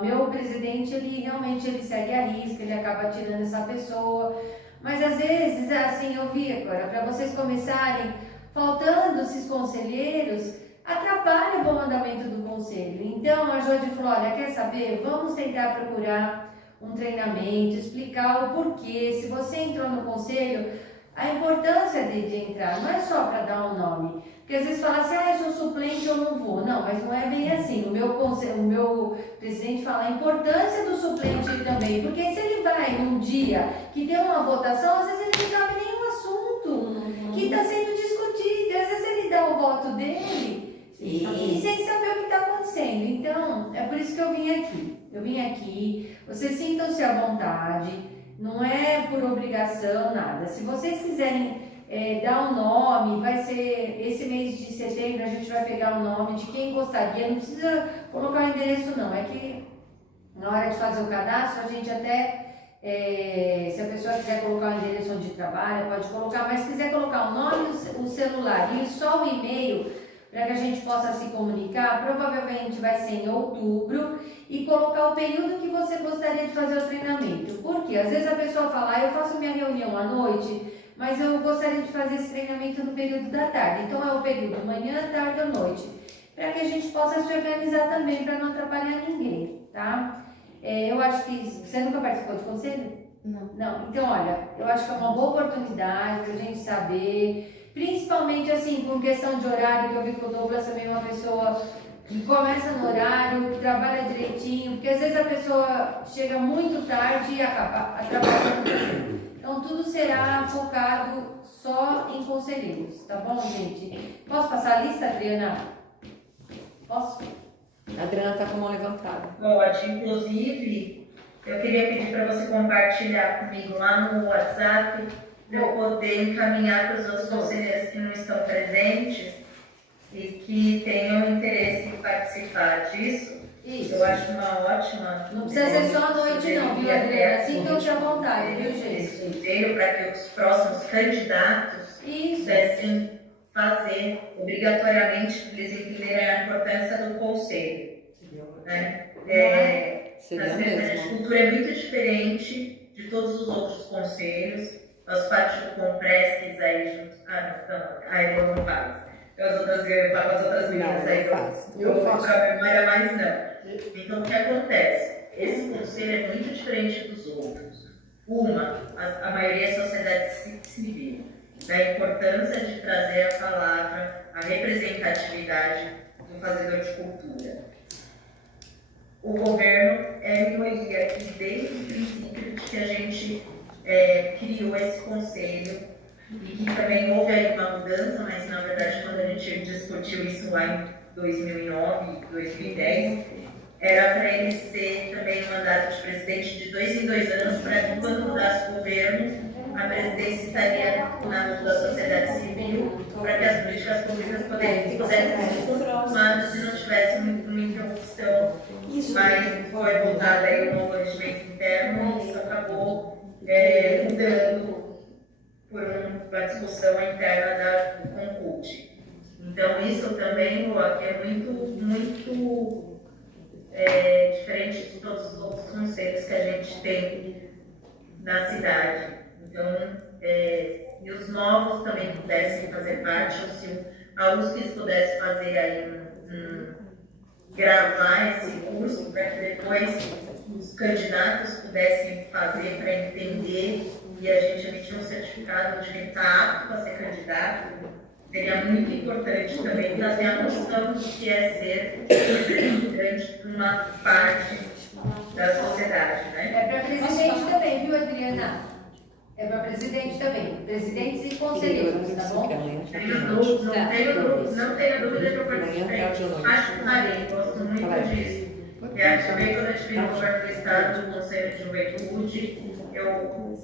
Meu presidente, ele realmente segue a risca, ele acaba tirando essa pessoa. Mas às vezes, assim, eu vi agora, para vocês começarem, faltando esses conselheiros, atrapalha o bom andamento do conselho. Então a Jodi falou, olha, quer saber? Vamos tentar procurar um treinamento, explicar o porquê. Se você entrou no conselho, a importância de entrar, não é só para dar um nome. Porque às vezes fala assim, eu sou suplente, eu não vou. Não, mas não é bem assim. O meu presidente fala a importância do suplente também. Porque se ele vai num dia que tem uma votação, às vezes ele não sabe nenhum assunto que está sendo discutido. Às vezes ele dá o voto dele e sem saber o que está acontecendo. Então, é por isso que eu vim aqui. Eu vim aqui, vocês sintam-se à vontade. Não é por obrigação, nada. Se vocês quiserem dar um nome, vai ser esse mês de setembro, a gente vai pegar o nome de quem gostaria. Não precisa colocar o endereço, não. É que na hora de fazer o cadastro, a gente até, se a pessoa quiser colocar o endereço onde trabalha, pode colocar. Mas se quiser colocar o nome, o celular e só o e-mail, para que a gente possa se comunicar, provavelmente vai ser em outubro, e colocar o período que você gostaria de fazer o treinamento. Por quê? Às vezes a pessoa fala, eu faço minha reunião à noite, mas eu gostaria de fazer esse treinamento no período da tarde. Então é o período manhã, tarde ou noite, para que a gente possa se organizar também, para não atrapalhar ninguém, tá? Eu acho que... Você nunca participou de conselho? Não. Então, olha, eu acho que é uma boa oportunidade para a gente saber... Principalmente assim, por questão de horário, que eu vi que o Douglas também é uma pessoa que começa no horário, que trabalha direitinho, porque às vezes a pessoa chega muito tarde e acaba atrapalhando. Então tudo será focado só em conselheiros, tá bom, gente? Posso passar a lista, Adriana? Posso? A Adriana está com a mão levantada. Pode, inclusive, eu queria pedir para você compartilhar comigo lá no WhatsApp, para eu poder encaminhar para os outros conselheiros que não estão presentes e que tenham interesse em participar disso. Isso. Eu acho uma ótima... Não precisa ser só à noite não, viu, Adriana? Sintam-se à vontade, viu, gente? Veio para que os próximos candidatos pudessem fazer obrigatoriamente, para eles entenderem a importância do conselho. Né? A Secretaria de Cultura é muito diferente de todos os outros conselhos. Nós partimos com prestes aí juntos. Eu não faço. Eu falo as outras meninas aí. Eu faço a memória, mas não. Então, o que acontece? Esse conselho é muito diferente dos outros. A maioria é sociedade civil, da importância de trazer a palavra, a representatividade do fazedor de cultura. O governo é minoria aqui desde o princípio de que a gente criou esse conselho e que também houve aí uma mudança, mas na verdade quando a gente discutiu isso lá em 2009, 2010, era para ele ser também um mandato de presidente de 2 em 2 anos, para que quando mudasse o governo, a presidência estaria na mão da sociedade civil, para que as políticas públicas pudessem ser continuadas e não tivesse uma interrupção, mas foi voltado aí um novo regimento interno e isso acabou mudando por uma discussão interna do Concult. Então isso também, Joaquim, é muito diferente de todos os outros conselhos que a gente tem na cidade. Então, e os novos também pudessem fazer parte, ou se a USP pudesse fazer aí gravar esse curso para que depois os candidatos pudessem fazer para entender e a gente emitir um certificado de quem está apto para ser candidato, seria muito importante também para ter a noção do que é ser representante de uma parte da sociedade, né? É para presidente também, viu, Adriana? É para presidente também, presidentes e conselheiros, tá bom? Não tenho dúvida que eu participei. Acho que farei, gosto muito disso. E aí também quando eu estive no governo do estado, no Conselho de Juventude, eu,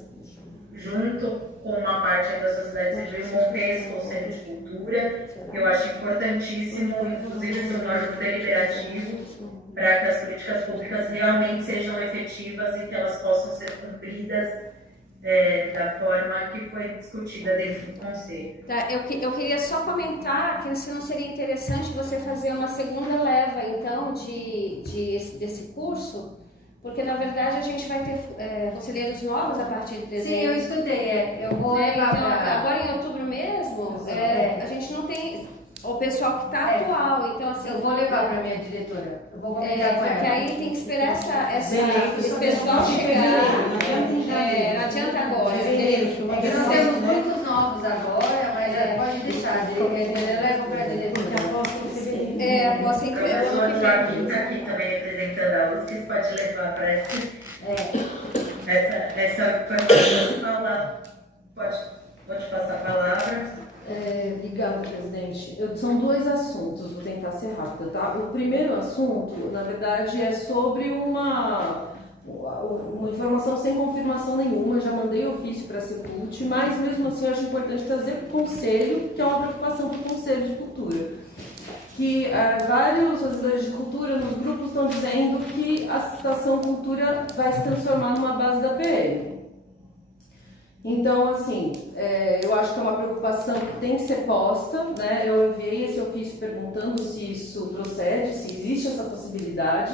junto com uma parte da sociedade civil, montei esse Conselho de Cultura. Eu acho importantíssimo, inclusive, ser um órgão deliberativo, para que as políticas públicas realmente sejam efetivas e que elas possam ser cumpridas da forma que foi discutida dentro do Conselho. Tá, eu queria só comentar que se não seria interessante você fazer uma segunda leva, então, desse curso, porque, na verdade, a gente vai ter conselheiros novos a partir de dezembro. Sim, eu escutei, eu vou levar então, pra... agora em outubro mesmo, a gente não tem o pessoal que está atual, então assim... Eu vou levar para minha diretora, eu vou comentar com ela. Porque aí tem que esperar esse pessoal chegar, não adianta agora. Nós temos muitos novos agora, mas pode deixar, eu levo para a diretora. Posso incluir. O Joaquim está aqui também representando a USP, pode levar para essa informação. Paula, pode passar a palavra. Obrigada, presidente. São dois assuntos, vou tentar ser rápida, tá? O primeiro assunto, na verdade, é sobre uma informação sem confirmação nenhuma. Já mandei ofício para a Secult, mas mesmo assim eu acho importante trazer para o Conselho, que é uma preocupação para o Conselho de Cultura. Que vários sociedades de cultura nos grupos estão dizendo que a Estação Cultura vai se transformar numa base da PM. Então, assim, eu acho que é uma preocupação que tem que ser posta, né? Eu enviei esse ofício perguntando se isso procede, se existe essa possibilidade,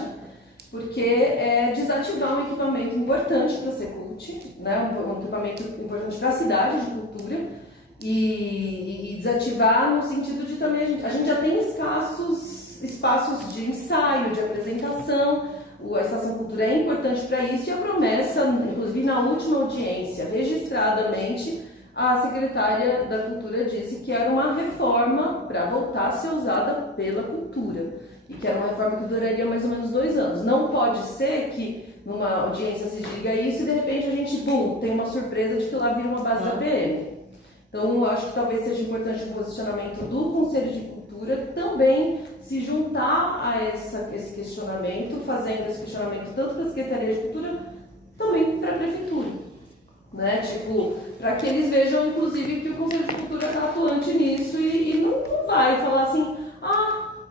porque é desativar um equipamento importante para a Secult, né? Um equipamento importante para a cidade de cultura, e desativar no sentido de também a gente já tem escassos espaços de ensaio, de apresentação. A Estação Cultura é importante para isso, e a promessa, inclusive na última audiência, registradamente, a secretária da Cultura disse que era uma reforma para voltar a ser usada pela cultura, e que era uma reforma que duraria mais ou menos 2 anos. Não pode ser que numa audiência se diga isso e de repente a gente, tem uma surpresa de que lá vira uma base da PM. Então, eu acho que talvez seja importante o posicionamento do Conselho de Cultura também se juntar a esse questionamento, fazendo esse questionamento tanto para a Secretaria de Cultura, também para a Prefeitura, né? Tipo, para que eles vejam, inclusive, que o Conselho de Cultura está atuante nisso e não vai falar assim,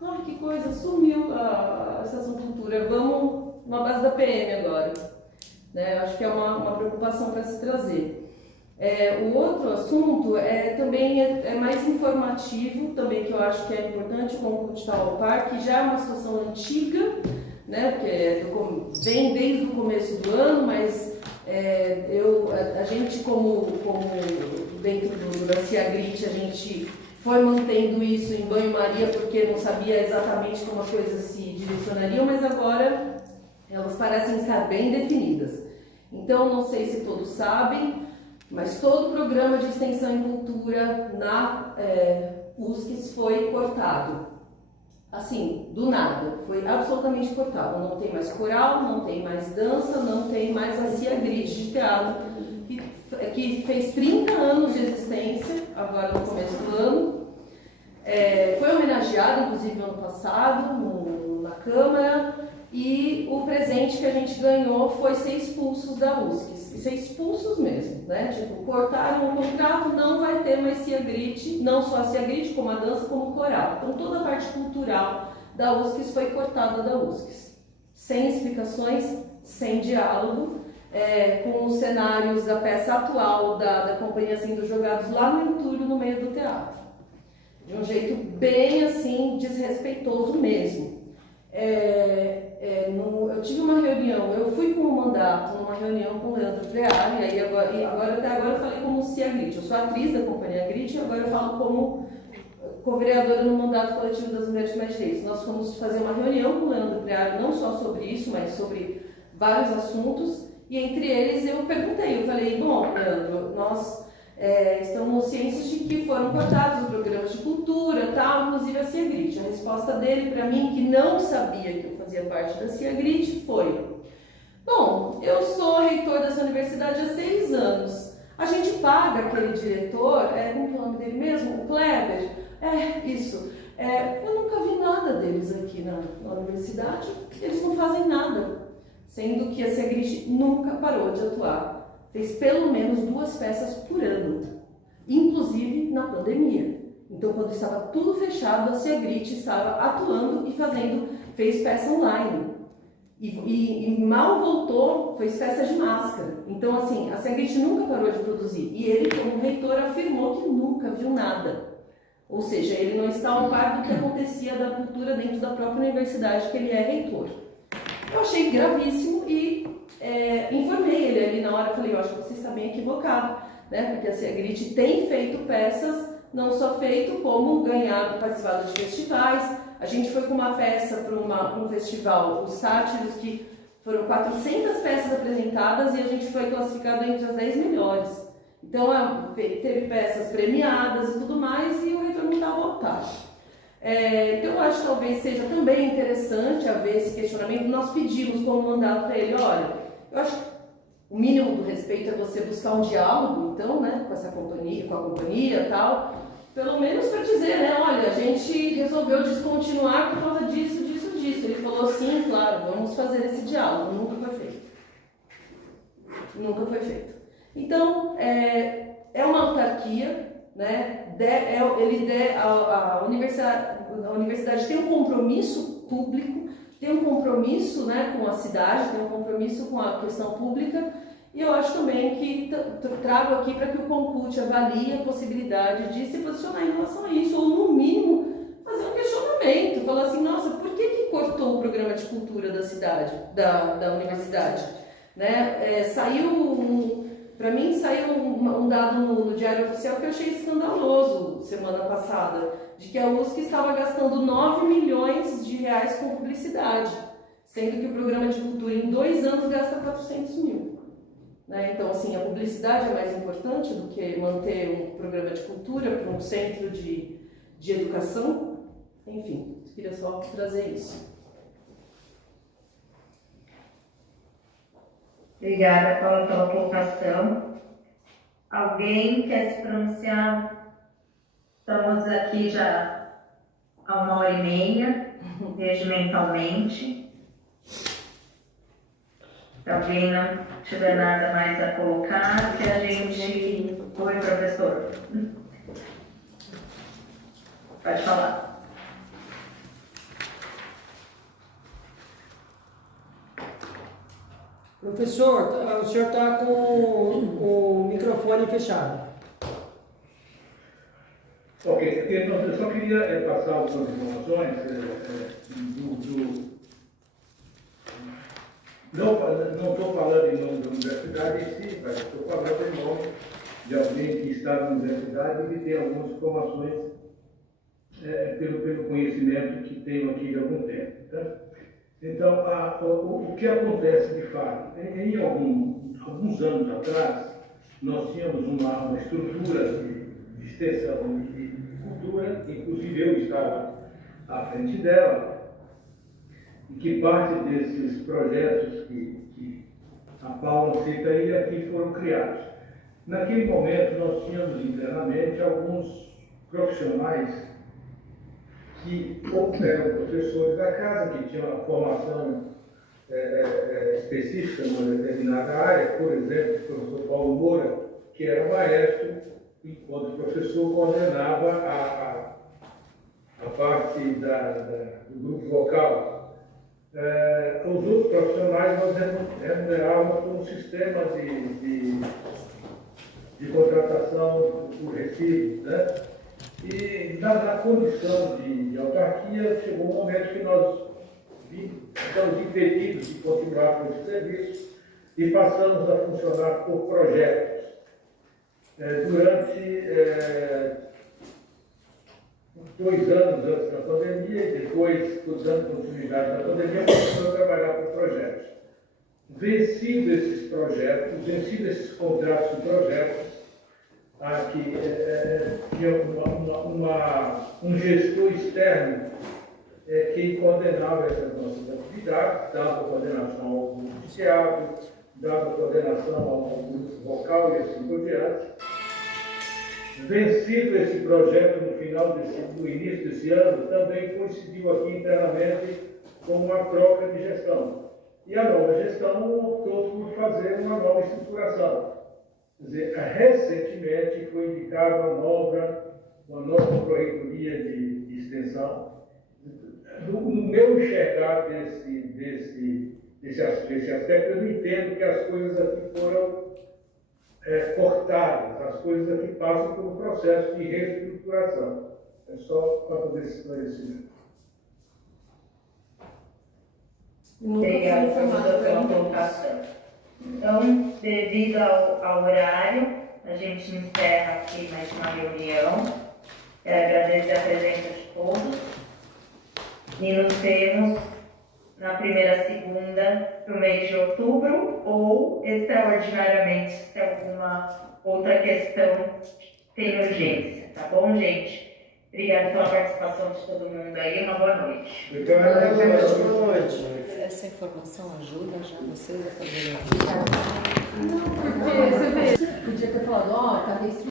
olha que coisa, sumiu a Estação Cultura, vamos uma base da PM agora. Né? Eu acho que é uma preocupação para se trazer. O outro assunto também é mais informativo, também que eu acho que é importante, como o Cultural Parque, já é uma situação antiga, né, porque vem desde o começo do ano, mas a gente como dentro da Ciagrit, a gente foi mantendo isso em banho-maria porque não sabia exatamente como as coisas se direcionariam, mas agora elas parecem estar bem definidas. Então, não sei se todos sabem, mas todo o programa de extensão em cultura na USCS foi cortado. Assim, do nada, foi absolutamente cortado. Não tem mais coral, não tem mais dança, não tem mais a Ciagrit de teatro, que fez 30 anos de existência, agora no começo do ano. Foi homenageado, inclusive, no ano passado, na Câmara. E o presente que a gente ganhou foi ser expulsos da USCS, e ser expulsos mesmo, né? Tipo, cortaram o contrato, não vai ter mais Ciagrit, não só a Ciagrit, como a dança, como o coral. Então toda a parte cultural da USCS foi cortada da USCS, sem explicações, sem diálogo, com os cenários da peça atual da companhia sendo jogados lá no entulho, no meio do teatro, de um jeito bem assim desrespeitoso mesmo. Eu tive uma reunião, eu fui com o mandato numa reunião com o Leandro Preari, até agora eu falei como Ciagrit, eu sou atriz da companhia Grit e agora eu falo como co-vereadora no mandato coletivo das Mulheres Mais Direitos. Nós fomos fazer uma reunião com o Leandro Preari, não só sobre isso, mas sobre vários assuntos, e entre eles eu perguntei, eu falei, bom, Leandro, nós estamos cientes de que foram cortados os programas de cultura, tal, inclusive a Ciagrit. A resposta dele para mim, que não sabia que eu fazia parte da Ciagrit, foi: bom, eu sou reitor dessa universidade há 6 anos. A gente paga aquele diretor, como que é o nome dele mesmo? O Kleber? Isso. Eu nunca vi nada deles aqui na universidade, eles não fazem nada. Sendo que a Ciagrit nunca parou de atuar. Fez pelo menos 2 peças por ano, inclusive na pandemia. Então, quando estava tudo fechado, a Ciagrit estava atuando e fez peça online. E mal voltou, fez festa de máscara. Então, assim, a Ciagrit nunca parou de produzir. E ele, como reitor, afirmou que nunca viu nada. Ou seja, ele não está ao par do que acontecia da cultura dentro da própria universidade que ele é reitor. Eu achei gravíssimo e informei ele ali na hora. Falei, eu acho que você está bem equivocado, né? Porque a Ciagrit tem feito peças, não só feito, como participado de festivais. A gente foi com uma peça para um festival, os Sátiros, que foram 400 peças apresentadas e a gente foi classificado entre as 10 melhores. Então, teve peças premiadas e tudo mais, e o reitor não estava ao par. Então, eu acho que talvez seja também interessante haver esse questionamento. Nós pedimos como mandato para ele, olha, eu acho que o mínimo do respeito é você buscar um diálogo, então, né, com a companhia e tal, pelo menos para dizer, né, olha, a gente resolveu descontinuar por causa disso. Ele falou, sim, claro, vamos fazer esse diálogo. Nunca foi feito. Então, é uma autarquia, né? A universidade tem um compromisso público, tem um compromisso, né, com a cidade, tem um compromisso com a questão pública, e eu acho também que trago aqui para que o Concult avalie a possibilidade de se posicionar em relação a isso, ou no mínimo fazer um questionamento, falar assim, nossa, por que cortou o programa de cultura da cidade, da universidade? Né? Para mim saiu um dado no Diário Oficial que eu achei escandaloso semana passada, de que a USP estava gastando 9 milhões de reais com publicidade, sendo que o programa de cultura em 2 anos gasta 400 mil. Né? Então, assim, a publicidade é mais importante do que manter um programa de cultura para um centro de educação. Enfim, queria só trazer isso. Obrigada, Paula, pela colocação. Alguém quer se pronunciar? Estamos aqui já há 1h30, regimentalmente. Se alguém não tiver nada mais a colocar, que a gente... Oi, professor. Pode falar. Professor, o senhor está com o microfone fechado. Ok, então, eu só queria passar algumas informações não estou falando em nome da universidade em si, mas estou falando em nome de alguém que está na universidade e que tem algumas informações pelo conhecimento que tenho aqui de algum tempo. Tá? Então, o que acontece de fato? Em alguns anos atrás, nós tínhamos uma estrutura de extensão de cultura, inclusive eu estava à frente dela, e que parte desses projetos que a Paula cita aí aqui foram criados. Naquele momento, nós tínhamos internamente alguns profissionais que eram professores da casa, que tinham uma formação específica numa determinada área, por exemplo, o professor Paulo Moura, que era maestro, enquanto professor coordenava a parte do grupo vocal. Os outros profissionais nós remunerávamos por um sistema de contratação por recibo, né? E na condição de autarquia, chegou um momento que nós estamos impedidos de continuar com esse serviço e passamos a funcionar por projetos. Durante 2 anos antes da pandemia e depois, dando continuidade da pandemia, começamos a trabalhar por projetos. Vencidos esses contratos de projetos, que tinha um gestor externo que coordenava essas nossas atividades, dava coordenação ao noticiário, dava coordenação ao grupo vocal e assim por diante. Vencido esse projeto no início desse ano, também coincidiu aqui internamente com uma troca de gestão. E a nova gestão optou por fazer uma nova estruturação. Quer dizer, recentemente foi indicada uma nova com a nossa Proreitoria de Extensão. No meu enxergar desse aspecto, eu entendo que as coisas aqui foram cortadas, as coisas aqui passam por um processo de reestruturação. É só para fazer esse esclarecimento. Obrigada, professor, pela colocação. Então, devido ao horário, a gente encerra aqui mais uma reunião. Quero agradecer a presença de todos e nos vemos na primeira segunda do mês de outubro ou, extraordinariamente, se alguma outra questão tem urgência. Tá bom, gente? Obrigada pela participação de todo mundo aí. Uma boa noite. Boa noite. Essa informação ajuda já vocês a fazerem.